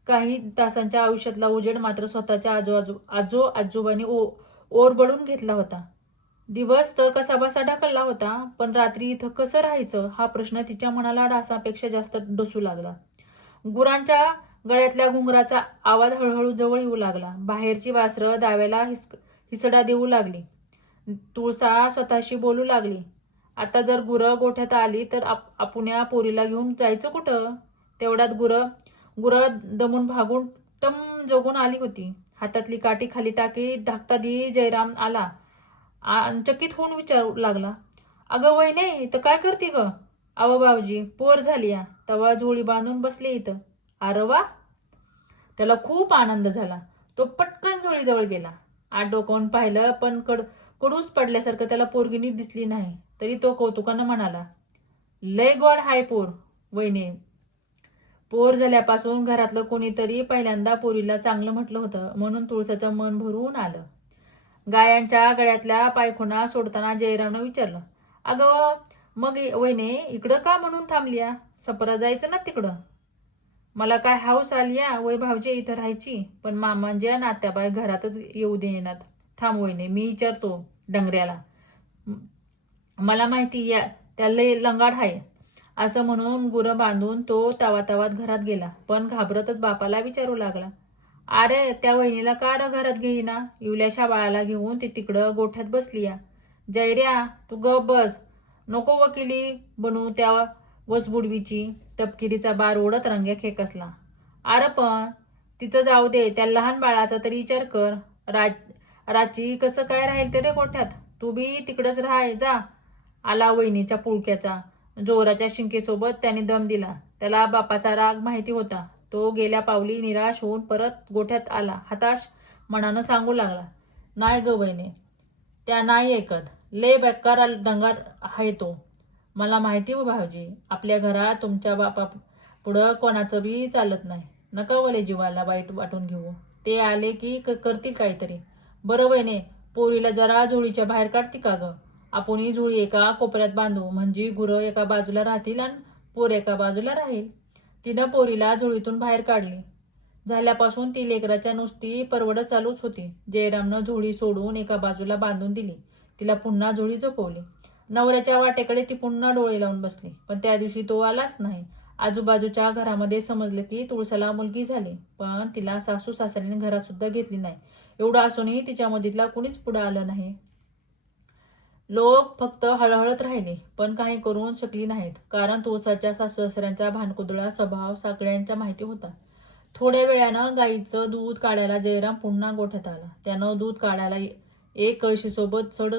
काही तासांच्या आयुष्यातला उजेड मात्र स्वतःच्या आजोबांनी ओरबडून घेतला होता. दिवस तर कसाबसा ढकलला होता, पण रात्री इथं कसं राहायचं हा प्रश्न तिच्या मनाला डासापेक्षा जास्त डसू लागला. गुरांच्या गळ्यातल्या घुंगराचा आवाज हळूहळू जवळ येऊ लागला. बाहेरची वासरं दाव्याला हिसडा देऊ लागली. तुळसा स्वतःशी बोलू लागली, आता जर गुरं गोठ्यात आली तर आपुण्या पोरीला घेऊन जायचं कुठं? तेवढ्यात गुरं दमून भागून टम जगून आली होती. हातातली काठी खाली टाकी धाकटा दी जयराम आला. चकित होऊन विचारू लागला, अगं वहिने, इथं काय करते ग? अव भाऊजी, पोर झाली या. तवा झोळी बांधून बसले इथं. अरे वा. त्याला खूप आनंद झाला. तो पटकन झोळीजवळ गेला. आत डोकावून पाहिलं, पण कडूस पडल्यासारखं त्याला पोरगी नीट दिसली नाही. तरी तो कौतुकानं म्हणाला, लय गोड हाय पोर वहिने. पोर झाल्यापासून घरातलं कोणीतरी पहिल्यांदा पोरीला चांगलं म्हटलं होतं, म्हणून तुळसाचं मन भरून आलं. गायांच्या गळ्यातल्या पायखुणा सोडताना जयरामनं विचारलं, अगं मग वहिने इकडं का म्हणून थांबलिया? सपरा जायचं ना तिकडं? मला काय हाऊस आली या वय भाऊजी इथं राहायची, पण मामांच्या नात्याबाई घरातच येऊ देणार. थांब वहिने, मी विचारतो डंगऱ्याला. मला माहिती या त्या लय लंगाड आहे. असं म्हणून गुरं बांधून तो तावातावात घरात गेला, पण घाबरतच बापाला विचारू लागला, अरे त्या वहिनीला का घरात घेईना? इवल्याशा बाळाला घेऊन ती तिकडं गोठ्यात बसली या. जयऱ्या, तू गप बस. नको वकिली बनू त्या वसबुडवीची. तपकिरीचा बार ओढत रंग्या खेकसला. अरे पण तिचं जाऊ दे, त्या लहान बाळाचा तरी विचार कर. राची कसं काय राहील ते रे गोठ्यात? तू बी तिकडंच राहाय जा. आला वहिनीच्या पुळक्याचा. जोराच्या शिंकेसोबत त्याने दम दिला. त्याला बापाचा राग माहिती होता. तो गेल्या पावली निराश होऊन परत गोठ्यात आला. हताश मनानं सांगू लागला, नाही ग वहिने, त्या नाही ऐकत. लय बेकार डंगार आहे तो. मला माहिती हो भाऊजी, आपल्या घरात तुमच्या बापा पुढं कोणाचं बी चालत नाही. नका वले जीवाला वाईट वाटून घेऊ. ते आले की करतील काहीतरी. बरं वहिने, पोरीला जरा झोळीच्या बाहेर काढती का ग? आपण ही झोळी एका कोपऱ्यात बांधू, म्हणजे गुरं एका बाजूला राहतील आणि पोर एका बाजूला राहील. तिनं पोरीला झोळीतून बाहेर काढली. झाल्यापासून ती लेकराच्या नुसती परवडत चालूच होती. जयरामनं झोळी सोडून एका बाजूला बांधून दिली. तिला पुन्हा झोळी झोपवली. नवऱ्याच्या वाटेकडे ती पुन्हा डोळे लावून बसली, पण त्या दिवशी तो आलाच नाही. आजूबाजूच्या घरामध्ये समजलं की तुळसाला मुलगी झाली, पण तिला सासू सासऱ्याने घरात सुद्धा घेतली नाही. एवढं असूनही तिच्या मदतीला कुणीच पुढं आलं नाही. लोक फक्त हळहळत राहिले, पण काही करून शकली नाहीत, कारण तुळसाच्या सासू सासऱ्यांचा भानकुदळा स्वभाव सगळ्यांच्या माहिती होता. थोड्या वेळानं गाईचं दूध काढायला जयराम पुन्हा गोठ्यात आला. त्यानं दूध काढायला एक कळशीसोबत सड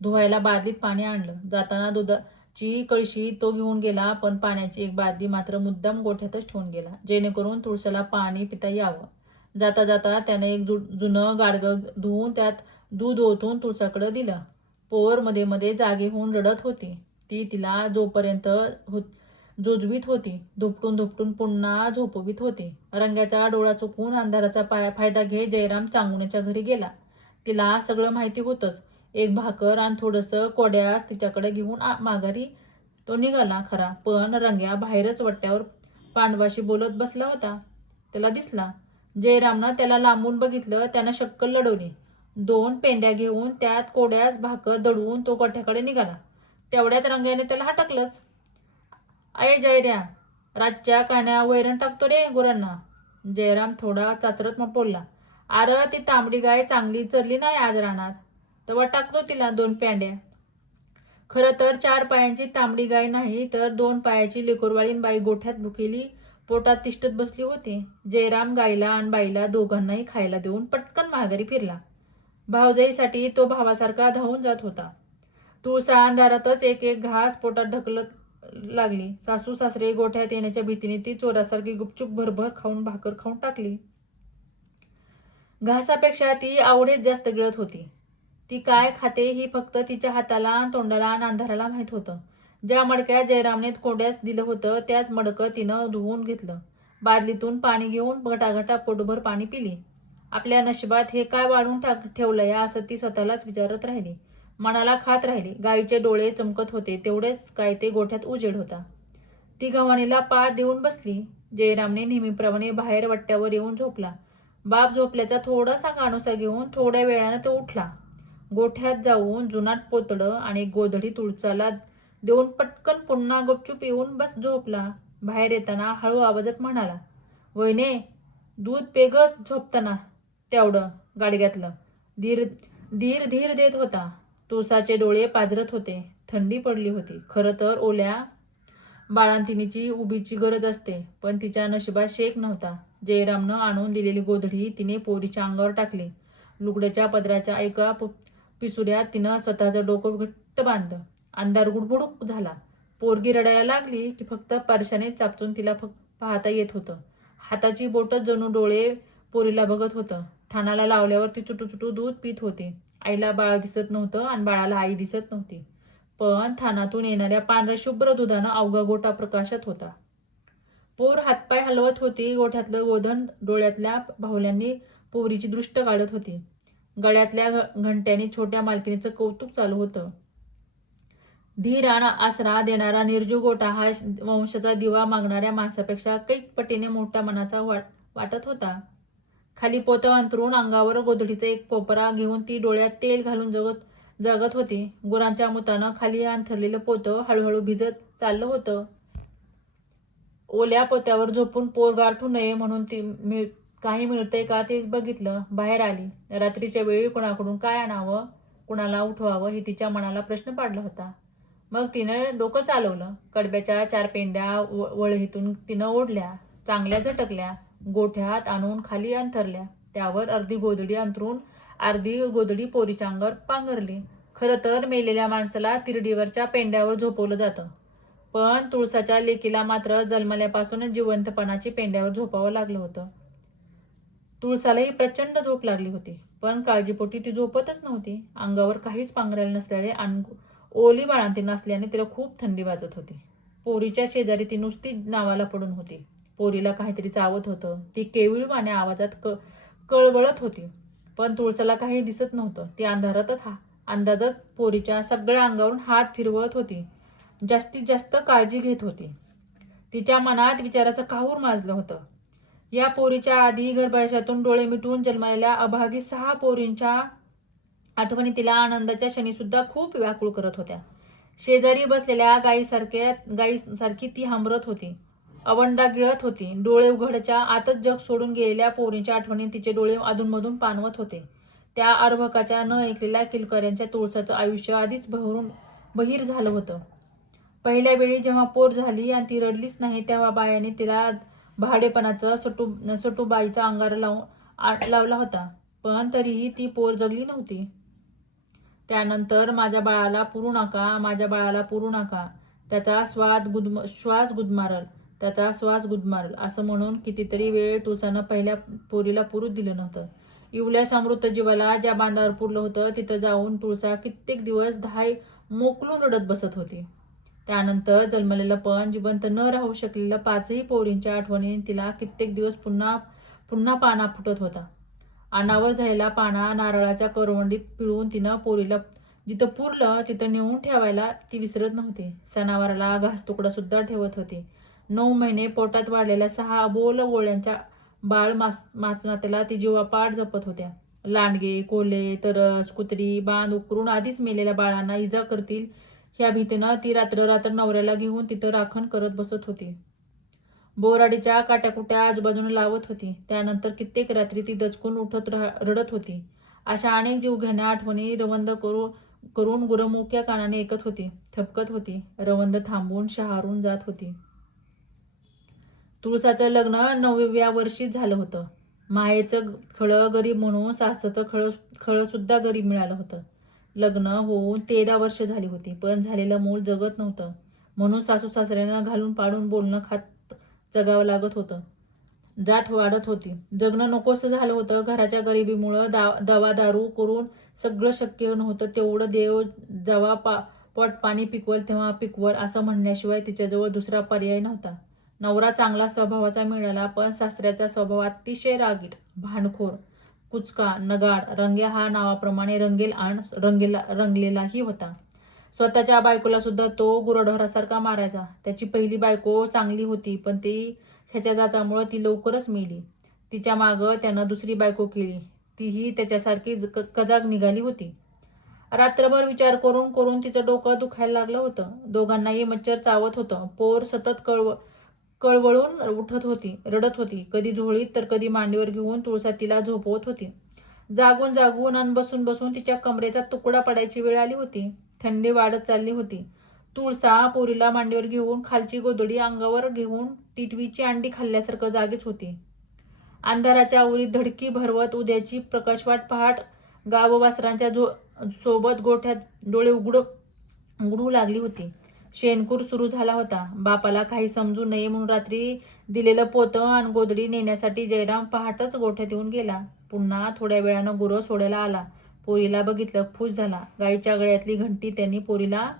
धुवायला बादलीत पाणी आणलं. जाताना दुधाची कळशी तो घेऊन गेला, पण पाण्याची एक बादली मात्र मुद्दाम गोठ्यातच ठेवून गेला, जेणेकरून तुळसाला पाणी पिता यावं. जाता जाता त्यानं एक जुनं गाडगं धुवून त्यात दूध ओतून तुळसाकडे दिलं. पोर मध्ये मध्ये जागी होऊन रडत होती. ती तिला जोपर्यंत जोजवीत होती, धुपटून धुपटून पुन्हा झोपवीत होती. रंग्याचा डोळा चुकवून अंधाराचा फायदा घेत जयराम चांगुण्याच्या घरी गेला. तिला सगळं माहिती होतंच. एक भाकर आणि थोडंसं कोड्यास तिच्याकडे घेऊन माघारी तो निघाला खरा, पण रंग्या बाहेरच वट्ट्यावर पांडवाशी बोलत बसला होता. त्याला दिसला. जयरामनं त्याला लांबून बघितलं. त्यानं शक्कल लढवली. 2 पेंड्या घेऊन त्यात कोड्यास भाकर दडवून तो गोठ्याकडे निघाला. तेवढ्यात रंग्याने त्याला हटकलंच. अय जयऱ्या, रातच्या कान्या वैरण टाकतो रे गुरांना. जयराम थोडा चाचरत बोलला. अरे ती तांबडी गाय चांगली चरली नाही आज रानात, तेव्हा टाकतो तिला 2 पेंड्या. खरं तर 4 पायांची तांबडी गाय नाही तर 2 पायाची लेकरवाळीन बाई गोठ्यात भुकेली पोटात तिष्ठत बसली होती. जयराम गायला आणि बाईला दोघांनाही खायला देऊन पटकन माघारी फिरला. भावजाईसाठी तो भावासारखा धावून जात होता. तुळसा अंधारातच एक एक घास पोटात ढकलत लागली. सासू सासरे गोठ्यात येण्याच्या भीतीने ती चोरासारखी गुपचूप भरभर खाऊन भाकर खाऊन टाकली. घासापेक्षा ती आवडेच जास्त गिळत होती. ती काय खाते ही फक्त तिच्या हाताला, तोंडाला आणि अंधाराला माहीत होतं. ज्या मडक्यात जयरामने कोड्यास दिलं होतं त्याच मडकं तिनं धुवून घेतलं. बादलीतून पाणी घेऊन घटाघटा पोटभर पाणी पिली. आपल्या नशिबात हे काय वाढून ठेवलंय असं ती स्वतःलाच विचारत राहिली. मनाला खात राहिली. गाईचे डोळे चमकत होते, तेवढेच काय ते गोठ्यात उजेड होता. ती गव्हाणीला पाय देऊन बसली. जयरामने नेहमीप्रमाणे बाहेर वट्ट्यावर येऊन झोपला. बाप झोपल्याचा थोडासा कानोसा घेऊन थोड्या वेळानं तो उठला. गोठ्यात जाऊन जुनाट पोतडं आणि गोधडी तुळसाला देऊन पटकन पुन्हा गपचूप येऊन बस झोपला. बाहेर येताना हळू आवाजात म्हणाला, वहिने, दूध पेग झोपताना तेवढं गाडग्यातलं. धीर धीर धीर देत होता. तुळसाचे डोळे पाजरत होते. थंडी पडली होती. खरं तर ओल्या बाळंतिणीची उभीची गरज असते, पण तिच्या नशिबात शेक नव्हता. जयरामनं आणून दिलेली गोधडी तिने पोरीच्या अंगावर टाकली. लुगड्याच्या पदराच्या एका पिसुऱ्यात तिनं स्वतःचं डोकं घट्ट बांधलं. अंधार गुडबुडूक झाला. पोरगी रडायला लागली की फक्त परशाने चापचून तिला पाहता येत होतं. हाताची बोटं जणू डोळे पोरीला बघत होतं. थानाला लावल्यावर ती चुटू दूध पित होती. आईला बाळ दिसत नव्हतं आणि बाळाला आई दिसत नव्हती, पण थानातून येणाऱ्या पांढऱ्या शुभ्र दुधानं अवघा गोठा प्रकाशात होता. पोर हातपाय हलवत होती. गोठ्यातलं गोधन डोळ्यातल्या बाहुल्यांनी पोरीची दृष्ट काढत होती. गळ्यातल्या घंट्याने छोट्या मालकिनीचं कौतुक चालू होतं. धीर आणि आसरा देणारा निर्जीव गोठा हा वंशाचा दिवा मागणाऱ्या माणसापेक्षा कैक पटीने मोठा मनाचा वाटत होता. खाली पोतं अंथरून अंगावर गोधडीचा एक कोपरा घेऊन ती डोळ्यात तेल घालून जगत होती. गुरांच्या मुतानं खाली अंथरलेलं पोतं हळूहळू भिजत चाललं होतं. ओल्या पोत्यावर झोपून पोर गारठू नये म्हणून ती काही मिळतंय का ते बघितलं. बाहेर आली. रात्रीच्या वेळी कुणाकडून काय आणावं, कुणाला उठवावं हे तिच्या मनाला प्रश्न पाडला होता. मग तिनं डोकं चालवलं. कडब्याच्या 4 पेंड्या वळहीतून तिनं ओढल्या. चांगल्या झटकल्या. गोठ्यात आणून खाली अंथरल्या. त्यावर अर्धी गोधडी अंथरून अर्धी गोधडी पोरीच्या अंगावर पांघरली. खरं तर मेलेल्या माणसाला तिरडीवरच्या पेंड्यावर झोपवलं जातं, पण तुळसाच्या लेकीला मात्र जन्मल्यापासूनच जिवंतपणाची पेंड्यावर झोपावं लागलं होतं. तुळसालाही प्रचंड झोप लागली होती, पण काळजीपोटी ती झोपतच नव्हती. अंगावर काहीच पांघरायला नसल्याने आणि ओली बाळंतीण नसल्याने तिला खूप थंडी वाजत होती. पोरीच्या शेजारी ती नुसती नावाला पडून होती. पोरीला काहीतरी चावत होतं. ती केविळवाण्या आवाजात कळवळत होती, पण तुळसाला काही दिसत नव्हतं. ती अंदाजच पोरीच्या सगळ्या अंगावरून हात फिरवत होती. जास्तीत जास्त काळजी घेत होती. तिच्या मनात विचाराचं काहूर माजलं होतं. या पोरीच्या आधी गर्भाशयातून डोळे मिटून जन्मलेल्या अभागी 6 पोरींच्या आठवणी तिला आनंदाच्या क्षणी सुद्धा खूप व्याकुळ करत होत्या. शेजारी बसलेल्या गायीसारखी ती हंबरत होती. अवंडा गिळत होती. डोळे उघडच्या आतच जग सोडून गेलेल्या पोरींच्या आठवणी तिचे डोळे अधूनमधून पाणवत होते. त्या अर्भकाच्या न ऐकलेल्या किलकऱ्यांच्या तुळसाचं आयुष्य आधीच बहिर झालं होतं. पहिल्या वेळी जेव्हा पोर झाली आणि ती रडलीच नाही, तेव्हा बायाने तिला भाडेपणाचं सटूबाईचा अंगारा लावला होता, पण तरीही ती पोर जगली नव्हती. त्यानंतर माझ्या बाळाला पुरू नका, माझ्या बाळाला पुरू नका, त्याचा श्वास गुदमारल असं म्हणून कितीतरी वेळ तुळसानं पहिल्या पोरीला पुरूच दिलं नव्हतं. इवल्या समृद्ध जीवाला ज्या बांधावर पुरलं होतं तिथं जाऊन तुळसा कित्येक दिवस धाय मोकलून रडत बसत होती. त्यानंतर जन्मलेलं पण जिवंत न राहू शकलेल्या 5ही पोरींच्या आठवणीने तिला कित्येक दिवस पुन्हा पुन्हा पाना फुटत होता. अनावर झालेला पाना नारळाच्या करवंडीत पिळून तिनं पोरीला जिथं पुरलं तिथं नेऊन ठेवायला ती विसरत नव्हती. सणावाराला घासतुकडा सुद्धा ठेवत होती. 9 महिने पोटात वाढलेल्या 6 अबोल गोळ्यांच्या बाळ माचनात्याला ती जीवापाड जपत होत्या. लांडगे, कोल्हे, तरस, कुत्री, बांध उकरून आधीच मेलेल्या बाळांना इजा करतील ह्या भीतीनं ती रात्र नवऱ्याला घेऊन तिथं राखण करत बसत होती. बोराडीच्या काट्याकुट्या आजूबाजूने लावत होती. त्यानंतर कित्येक रात्री ती दचकून उठत रडत होती. अशा अनेक जीवघेण्या आठवणी रवंद करून गुरमुक्या कानाने ऐकत होती, थपकत होती. रवंद थांबून शहारून जात होती. तुळसाचं लग्न 9व्या वर्षीच झालं होतं. माहेचं खळं गरीब म्हणून सासचं खळं सुद्धा गरीब मिळालं होतं. लग्न होऊन 13 वर्ष झाली होती, पण झालेलं मूल जगत नव्हतं. म्हणून सासू सासऱ्यांना घालून पाडून बोलणं खात जगावं लागत होतं. जात वाढत होती. जगणं नकोसं झालं होतं. घराच्या गरिबीमुळं दवा दारू करून सगळं शक्य नव्हतं. तेवढं देव जेव्हा पोटपाणी पिकवल तेव्हा पिकवल असं म्हणण्याशिवाय तिच्याजवळ दुसरा पर्याय नव्हता. नवरा चांगला स्वभावाचा मिळाला, पण सासऱ्याचा स्वभाव अतिशय रागीट, भांडखोर, कुचका, नगाड, रंग्या हा नावाप्रमाणे रंगेल आणि रंगलेलाही होता. स्वतःच्या बायकोला सुद्धा तो गुराढोरासारखा मारायचा. त्याची पहिली बायको चांगली होती, पण ह्याच्या जाचामुळं ती लवकरच मेली. तिच्या मागं त्यानं दुसरी बायको केली. तीही त्याच्यासारखी कजाग निघाली होती. रात्रभर विचार करून करून तिचं डोकं दुखायला लागलं होतं. दोघांनाही मच्छर चावत होतं. पोर सतत कळवळून उठत होती, रडत होती. कधी झोळीत तर कधी मांडीवर घेऊन तुळसा तिला झोपवत होती. जागून जागून आणि बसून बसून तिच्या कमरेचा तुकडा पडायची वेळ आली होती. थंडी वाढत चालली होती. तुळसा पोरीला मांडीवर घेऊन खालची गोधडी अंगावर घेऊन टिटवीची अंडी खाल्ल्यासारखं जागीच होती. अंधाराच्या उरीत धडकी भरवत उद्याची प्रकाशवाट पहाट गाववासरांच्या सोबत गोठ्यात डोळे उघडू लागली होती. शेणकूर सुरू झाला होता. बापाला काही समजू नये म्हणून रात्री दिलेलं पोतं आणि गोधडी नेण्यासाठी जयराम पहाटच गोठ्यात येऊन गेला. पुन्हा थोड्या वेळानं गुरं सोडायला आला. पोरीला बघितलं, खुश झाला. गाईच्या गळ्यातली घंटी त्यांनी पोरीला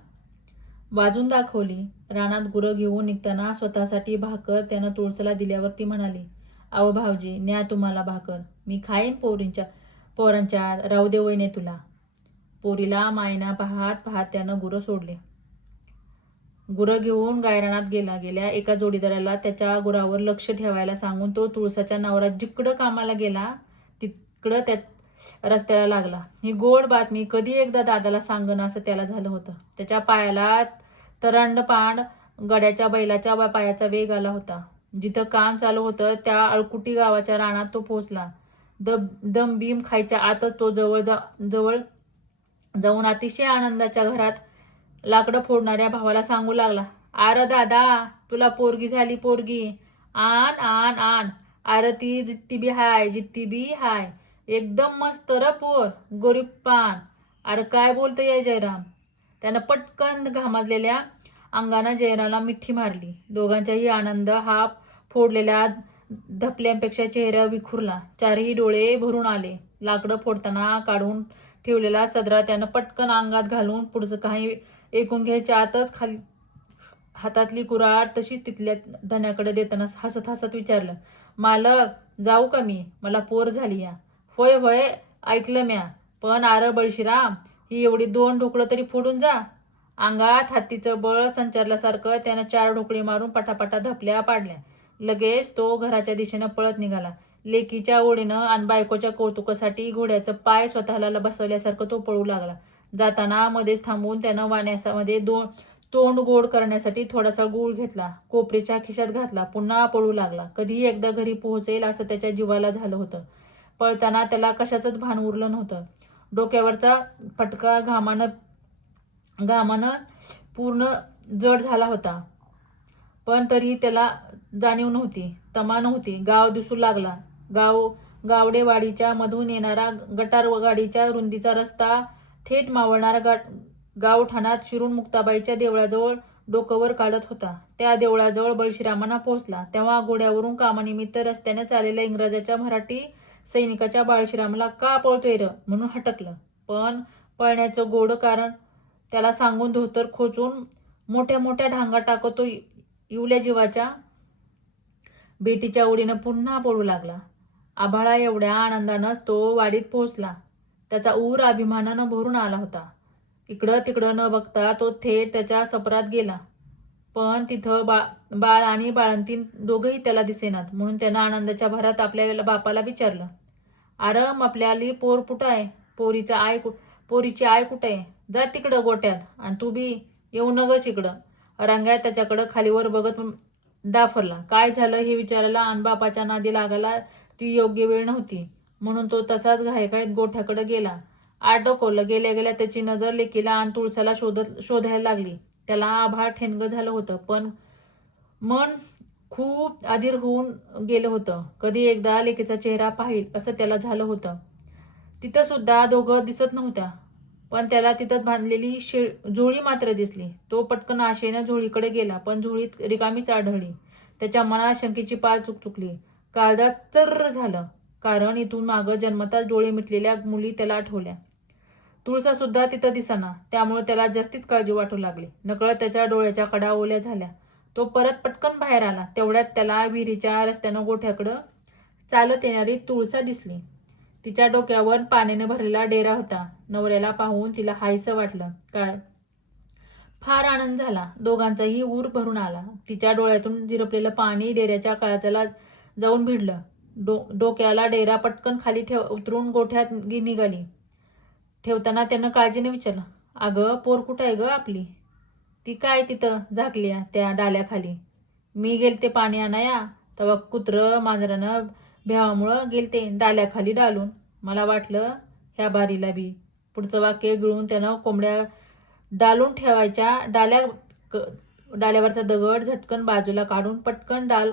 वाजून दाखवली. रानात गुरं घेऊन निघताना स्वतःसाठी भाकर त्यानं तुळसाला दिल्यावर ती म्हणाली, "अहो भाऊजी, न्या तुम्हाला भाकर. मी खाईन पोरांच्या, राहू दे वहिने तुला." पोरीला मायना पाहत पाहत त्यानं गुरं सोडले. गुरं घेऊन गायरानात गेल्या एका जोडीदाराला त्याच्या गुरावर लक्ष ठेवायला सांगून तो तुळसाच्या नवरा जिकडं कामाला गेला तिकडं त्या रस्त्याला लागला. ही गोड बातमी कधी एकदा दादाला सांगणं असं त्याला झालं होतं. त्याच्या पायाला तरंडपांड गड्याच्या बैलाच्या पायाचा वेग आला होता. जिथं काम चालू होतं त्या अळकुटी गावाच्या रानात तो पोहोचला. दम बीम खायच्या आतच तो जवळ जाऊन अतिशय आनंदाच्या घरात लाकडं फोडणाऱ्या भावाला सांगू लागला, "आर दादा, तुला पोरगी झाली पोरगी. आण आण आण. आर ती जित्ती बी हाय. एकदम मस्त र पोर, गरीब पान." अरे काय बोलतोय जयराम? त्यानं पटकन घामाजलेल्या अंगानं जयरामला मिठी मारली. दोघांचाही आनंद हा फोडलेल्या धपल्यांपेक्षा चेहऱ्यावर विखुरला. चारही डोळे भरून आले. लाकडं फोडताना काढून ठेवलेला सदरा त्यानं पटकन अंगात घालून पुढचं काही ऐकून घ्यायच्या आतच खाली हातातली कुऱ्हाड तशीच तिथल्या धन्याकडे देताना हसत हसत विचारलं, "मालक, जाऊ का मी? मला पोर झाली या." "होय होय, ऐकलं म्या. पण आर बळशीराम, ही एवढी 2 ढोकळं तरी फोडून जा." अंगात हत्तीचं बळ संचारल्यासारखं त्यानं 4 ढोकळी मारून पटापटा धपल्या पाडल्या. लगेच तो घराच्या दिशेनं पळत निघाला. लेकीच्या ओढीनं आणि बायकोच्या कौतुकासाठी घोड्याचं पाय स्वतःला बसवल्यासारखं तो पळू लागला. जाताना मध्येच थांबून त्यानं वाण्यामध्ये तोंड गोड करण्यासाठी थोडासा गूळ घेतला, कोपरीच्या खिशात घातला, पुन्हा पळू लागला. कधी एकदा घरी पोहोचेल असं त्याच्या जीवाला झालं होतं. पळताना त्याला कशाचंच भान उरलं नव्हतं. डोक्यावरचा फटका घामानं पूर्ण जड झाला होता. पण तरीही त्याला जाणीव नव्हती, तमा नव्हती. गाव दिसू लागला. गावडेवाडीच्या मधून येणारा गटार गाडीच्या रुंदीचा रस्ता थेट मावळणारा गावठाणात शिरून मुक्ताबाईच्या देवळाजवळ डोकं वर काढत होता. त्या देवळाजवळ बळशीरामाना पोहोचला तेव्हा घोड्यावरून कामानिमित्त रस्त्याने चाललेल्या इंग्रजाच्या मराठी सैनिकाच्या बाळशीरामाला का पळतोय र म्हणून हटकलं. पण पळण्याचं गोड कारण त्याला सांगून धोतर खोचून मोठ्या मोठ्या ढांगा टाकत तो इवल्या जीवाच्या बेटीच्या ओढीनं पुन्हा पळू लागला. आभाळा एवढ्या आनंदानंच तो वाडीत पोहोचला. त्याचा ऊर अभिमानानं भरून आला होता. इकडं तिकडं न बघता तो थेट त्याच्या सपरात गेला. पण तिथं बाळ आणि बाळंतीण दोघंही त्याला दिसेनात. म्हणून त्यानं आनंदाच्या भरात आपल्या बापाला विचारलं, आरम आपल्याली पोर कुठं आहे? पोरीची आय कुठं आहे? जा तिकडं गोट्यात आणि तू बी येऊ नगच इकडं. रंग्या त्याच्याकडं खालीवर बघत डाफरला. काय झालं हे विचारायला आणि बापाच्या नादी लागायला ती योग्य वेळ नव्हती. म्हणून तो तसाच घाईघाईत गोठ्याकडे गेला. आत डोकावलं. गेल्या गेल्या त्याची नजर लेकीला आणि तुळसाला शोधायला लागली. त्याला आभाळ ठेणगं झालं होतं. पण मन खूप अधीर होऊन गेलं होतं. कधी एकदा लेकीचा चेहरा पाहिल असं त्याला झालं होतं. तिथं सुद्धा दोघं दिसत नव्हत्या. पण त्याला तिथं बांधलेली झोळी मात्र दिसली. तो पटकन आशेनं झोळीकडे गेला. पण झोळीत रिकामीच आढळली. त्याच्या मनात शंकेची पाल चुकचुकली. काळजात चर्र झालं. कारण इथून मागं जन्मताच डोळे मिटलेल्या मुली त्याला आठवल्या. तुळसा सुद्धा तिथं दिसना. त्यामुळे त्याला जास्तीच काळजी वाटू लागली. नकळत त्याच्या डोळ्याच्या कडा ओल्या झाल्या. तो परत पटकन बाहेर आला. तेवढ्यात त्याला विहिरीच्या रस्त्यानं गोठ्याकडं चालत येणारी तुळसा दिसली. तिच्या डोक्यावर पाण्याने भरलेला डेरा होता. नवऱ्याला पाहून तिला हायसं वाटलं. फार आनंद झाला. दोघांचाही ऊर भरून आला. तिच्या डोळ्यातून झिरपलेलं पाणी डेऱ्याच्या काळजाला जाऊन भिडलं. डोक्याला डेरा पटकन खाली उतरून गोठ्यात निघाली. ठेवताना त्यानं काळजीने विचारलं, अगं पोर कुठं आहे ग आपली? ती काय तिथं झाकल्या त्या डाल्याखाली. मी गेलते पाणी आणाया तेव्हा कुत्रं मांजरानं भ्यावामुळं गेलते डाल्याखाली डालून. मला वाटलं ह्या बारीला बी. पुढचं वाक्य गिळून त्यानं कोंबड्या डालून ठेवायच्या डाल्यावरचा दगड झटकन बाजूला काढून पटकन डाल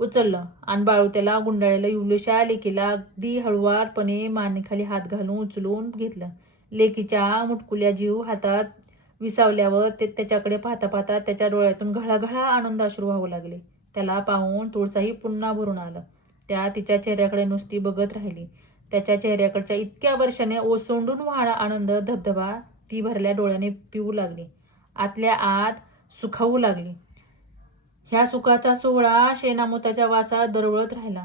उचललं आणि बाळू त्याला गुंडाळलेलं इवलूशा लेकीला अगदी हळुवारपणे मानेखाली हात घालून उचलून घेतलं. लेकीच्या मुटकुल्या जीव हातात विसावल्यावर ते त्याच्याकडे पाहता पाहता त्याच्या डोळ्यातून घळाघळा आनंदाश्रू वाहू लागले. त्याला पाहून तुळसाही पुन्हा भरून आलं. त्या तिच्या चेहऱ्याकडे नुसती बघत राहिली. त्याच्या चेहऱ्याकडच्या इतक्या वर्षाने ओसंडून वाहणा आनंद धबधबा ती भरल्या डोळ्याने पिऊ लागली. आतल्या आत सुखावू लागली. ह्या सुखाचा सोहळा शेणामुताच्या वासात दरवळत राहिला.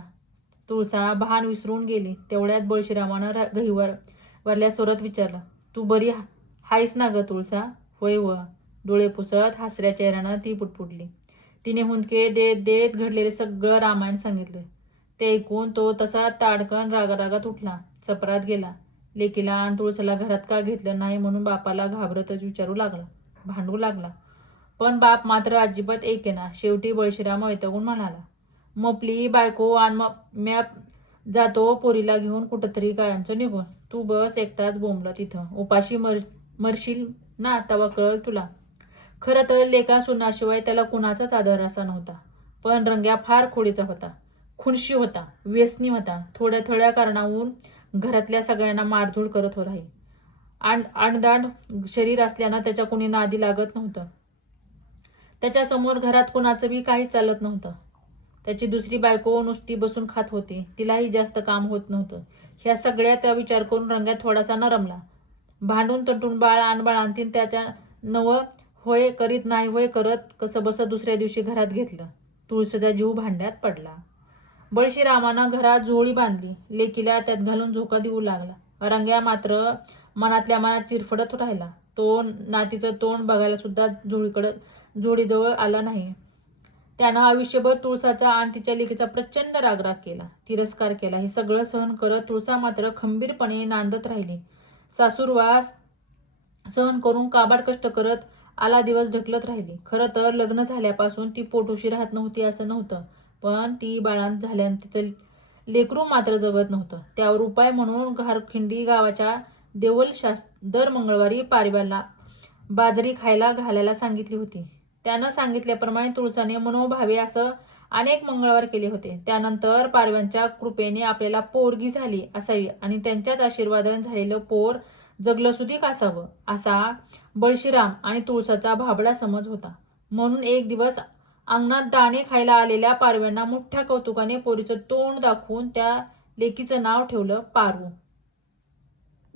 तुळसा भान विसरून गेली. तेवढ्यात बळशीरामानं वरल्या स्वरात विचारलं, तू बरी हायस ना ग तुळसा? होय व. डोळे पुसत हसऱ्या चेहऱ्यानं ती पुटपुटली. तिने हुंदके देत देत घडलेले सगळं रामायण सांगितलं. ते ऐकून तो तसा ताडकन रागारागात उठला. सपरात गेला. लेकीला आणि तुळसाला घरात का घेतलं नाही म्हणून बापाला घाबरतच विचारू लागला. भांडू लागला. पण बाप मात्र अजिबात ऐकेना. शेवटी बळशीराम वैतागून म्हणाला, मोपली बायको आणि म्या जातो पोरीला घेऊन कुठंतरी कायमचं निघून. तू बस एकटाच बोंबला तिथं. उपाशी मरशील ना तेव्हा कळल तुला. खरं तर लेका सुनाशिवाय त्याला कुणाचाच आदर असा नव्हता. पण रंग्या फार खोडीचा होता. खुनशी होता. व्यसनी होता. थोड्या थोड्या कारणावरून घरातल्या सगळ्यांना मारझोड करत राही. आणदांड शरीर असल्यानं त्याच्या कुणी नादी लागत नव्हतं. त्याच्यासमोर घरात कुणाचं बी काही चालत नव्हतं. त्याची दुसरी बायको नुसती बसून खात होती. तिलाही जास्त काम होत नव्हतं. ह्या सगळ्याचा विचार करून रंग्या थोडासा नरमला. भांडून तंटून बाळ आणि बाळांतीन त्याच्या नवं होय करीत नाही होय करत कसं बसं दुसऱ्या दिवशी घरात घेतलं. तुळशीचा जीव भांड्यात पडला. बळशीरामानं घरात झोळी बांधली. लेकीला त्यात घालून झोका देऊ लागला. रंग्या मात्र मनातल्या मनात चिरफडत राहिला. तो नातीचं तोंड बघायला सुद्धा झोळीजवळ आला नाही. त्यानं आयुष्यभर तुळसाचा आणि तिच्या लेकीचा प्रचंड रागराग केला. तिरस्कार केला. हे सगळं सहन करत तुळसा मात्र खंबीरपणे नांदत राहिली. सासूरवास सहन करून काबाड कष्ट करत आला दिवस ढकलत राहिली. खरं तर लग्न झाल्यापासून ती पोटोशी राहत नव्हती असं नव्हतं. पण ती बाळांत झाल्यानं तिचं लेकरू मात्र जगत नव्हतं. त्यावर उपाय म्हणून घारखिंडी गावाच्या देवल दर मंगळवारी पारव्याला बाजरी खायला घालायला सांगितली होती. त्यानं सांगितल्याप्रमाणे तुळसाने मनोभावे असं अनेक मंगळवार केले होते. त्यानंतर पारव्यांच्या कृपेने आपल्याला पोरगी झाली असावी आणि त्यांच्याच आशीर्वादाने झालेलं पोर जगलं सुधीक असावं असा बळशीराम आणि तुळसाचा भाबडा समज होता. म्हणून एक दिवस अंगणात दाणे खायला आलेल्या पारव्यांना मोठ्या कौतुकाने पोरीचं तोंड दाखवून त्या लेकीचं नाव ठेवलं पारू.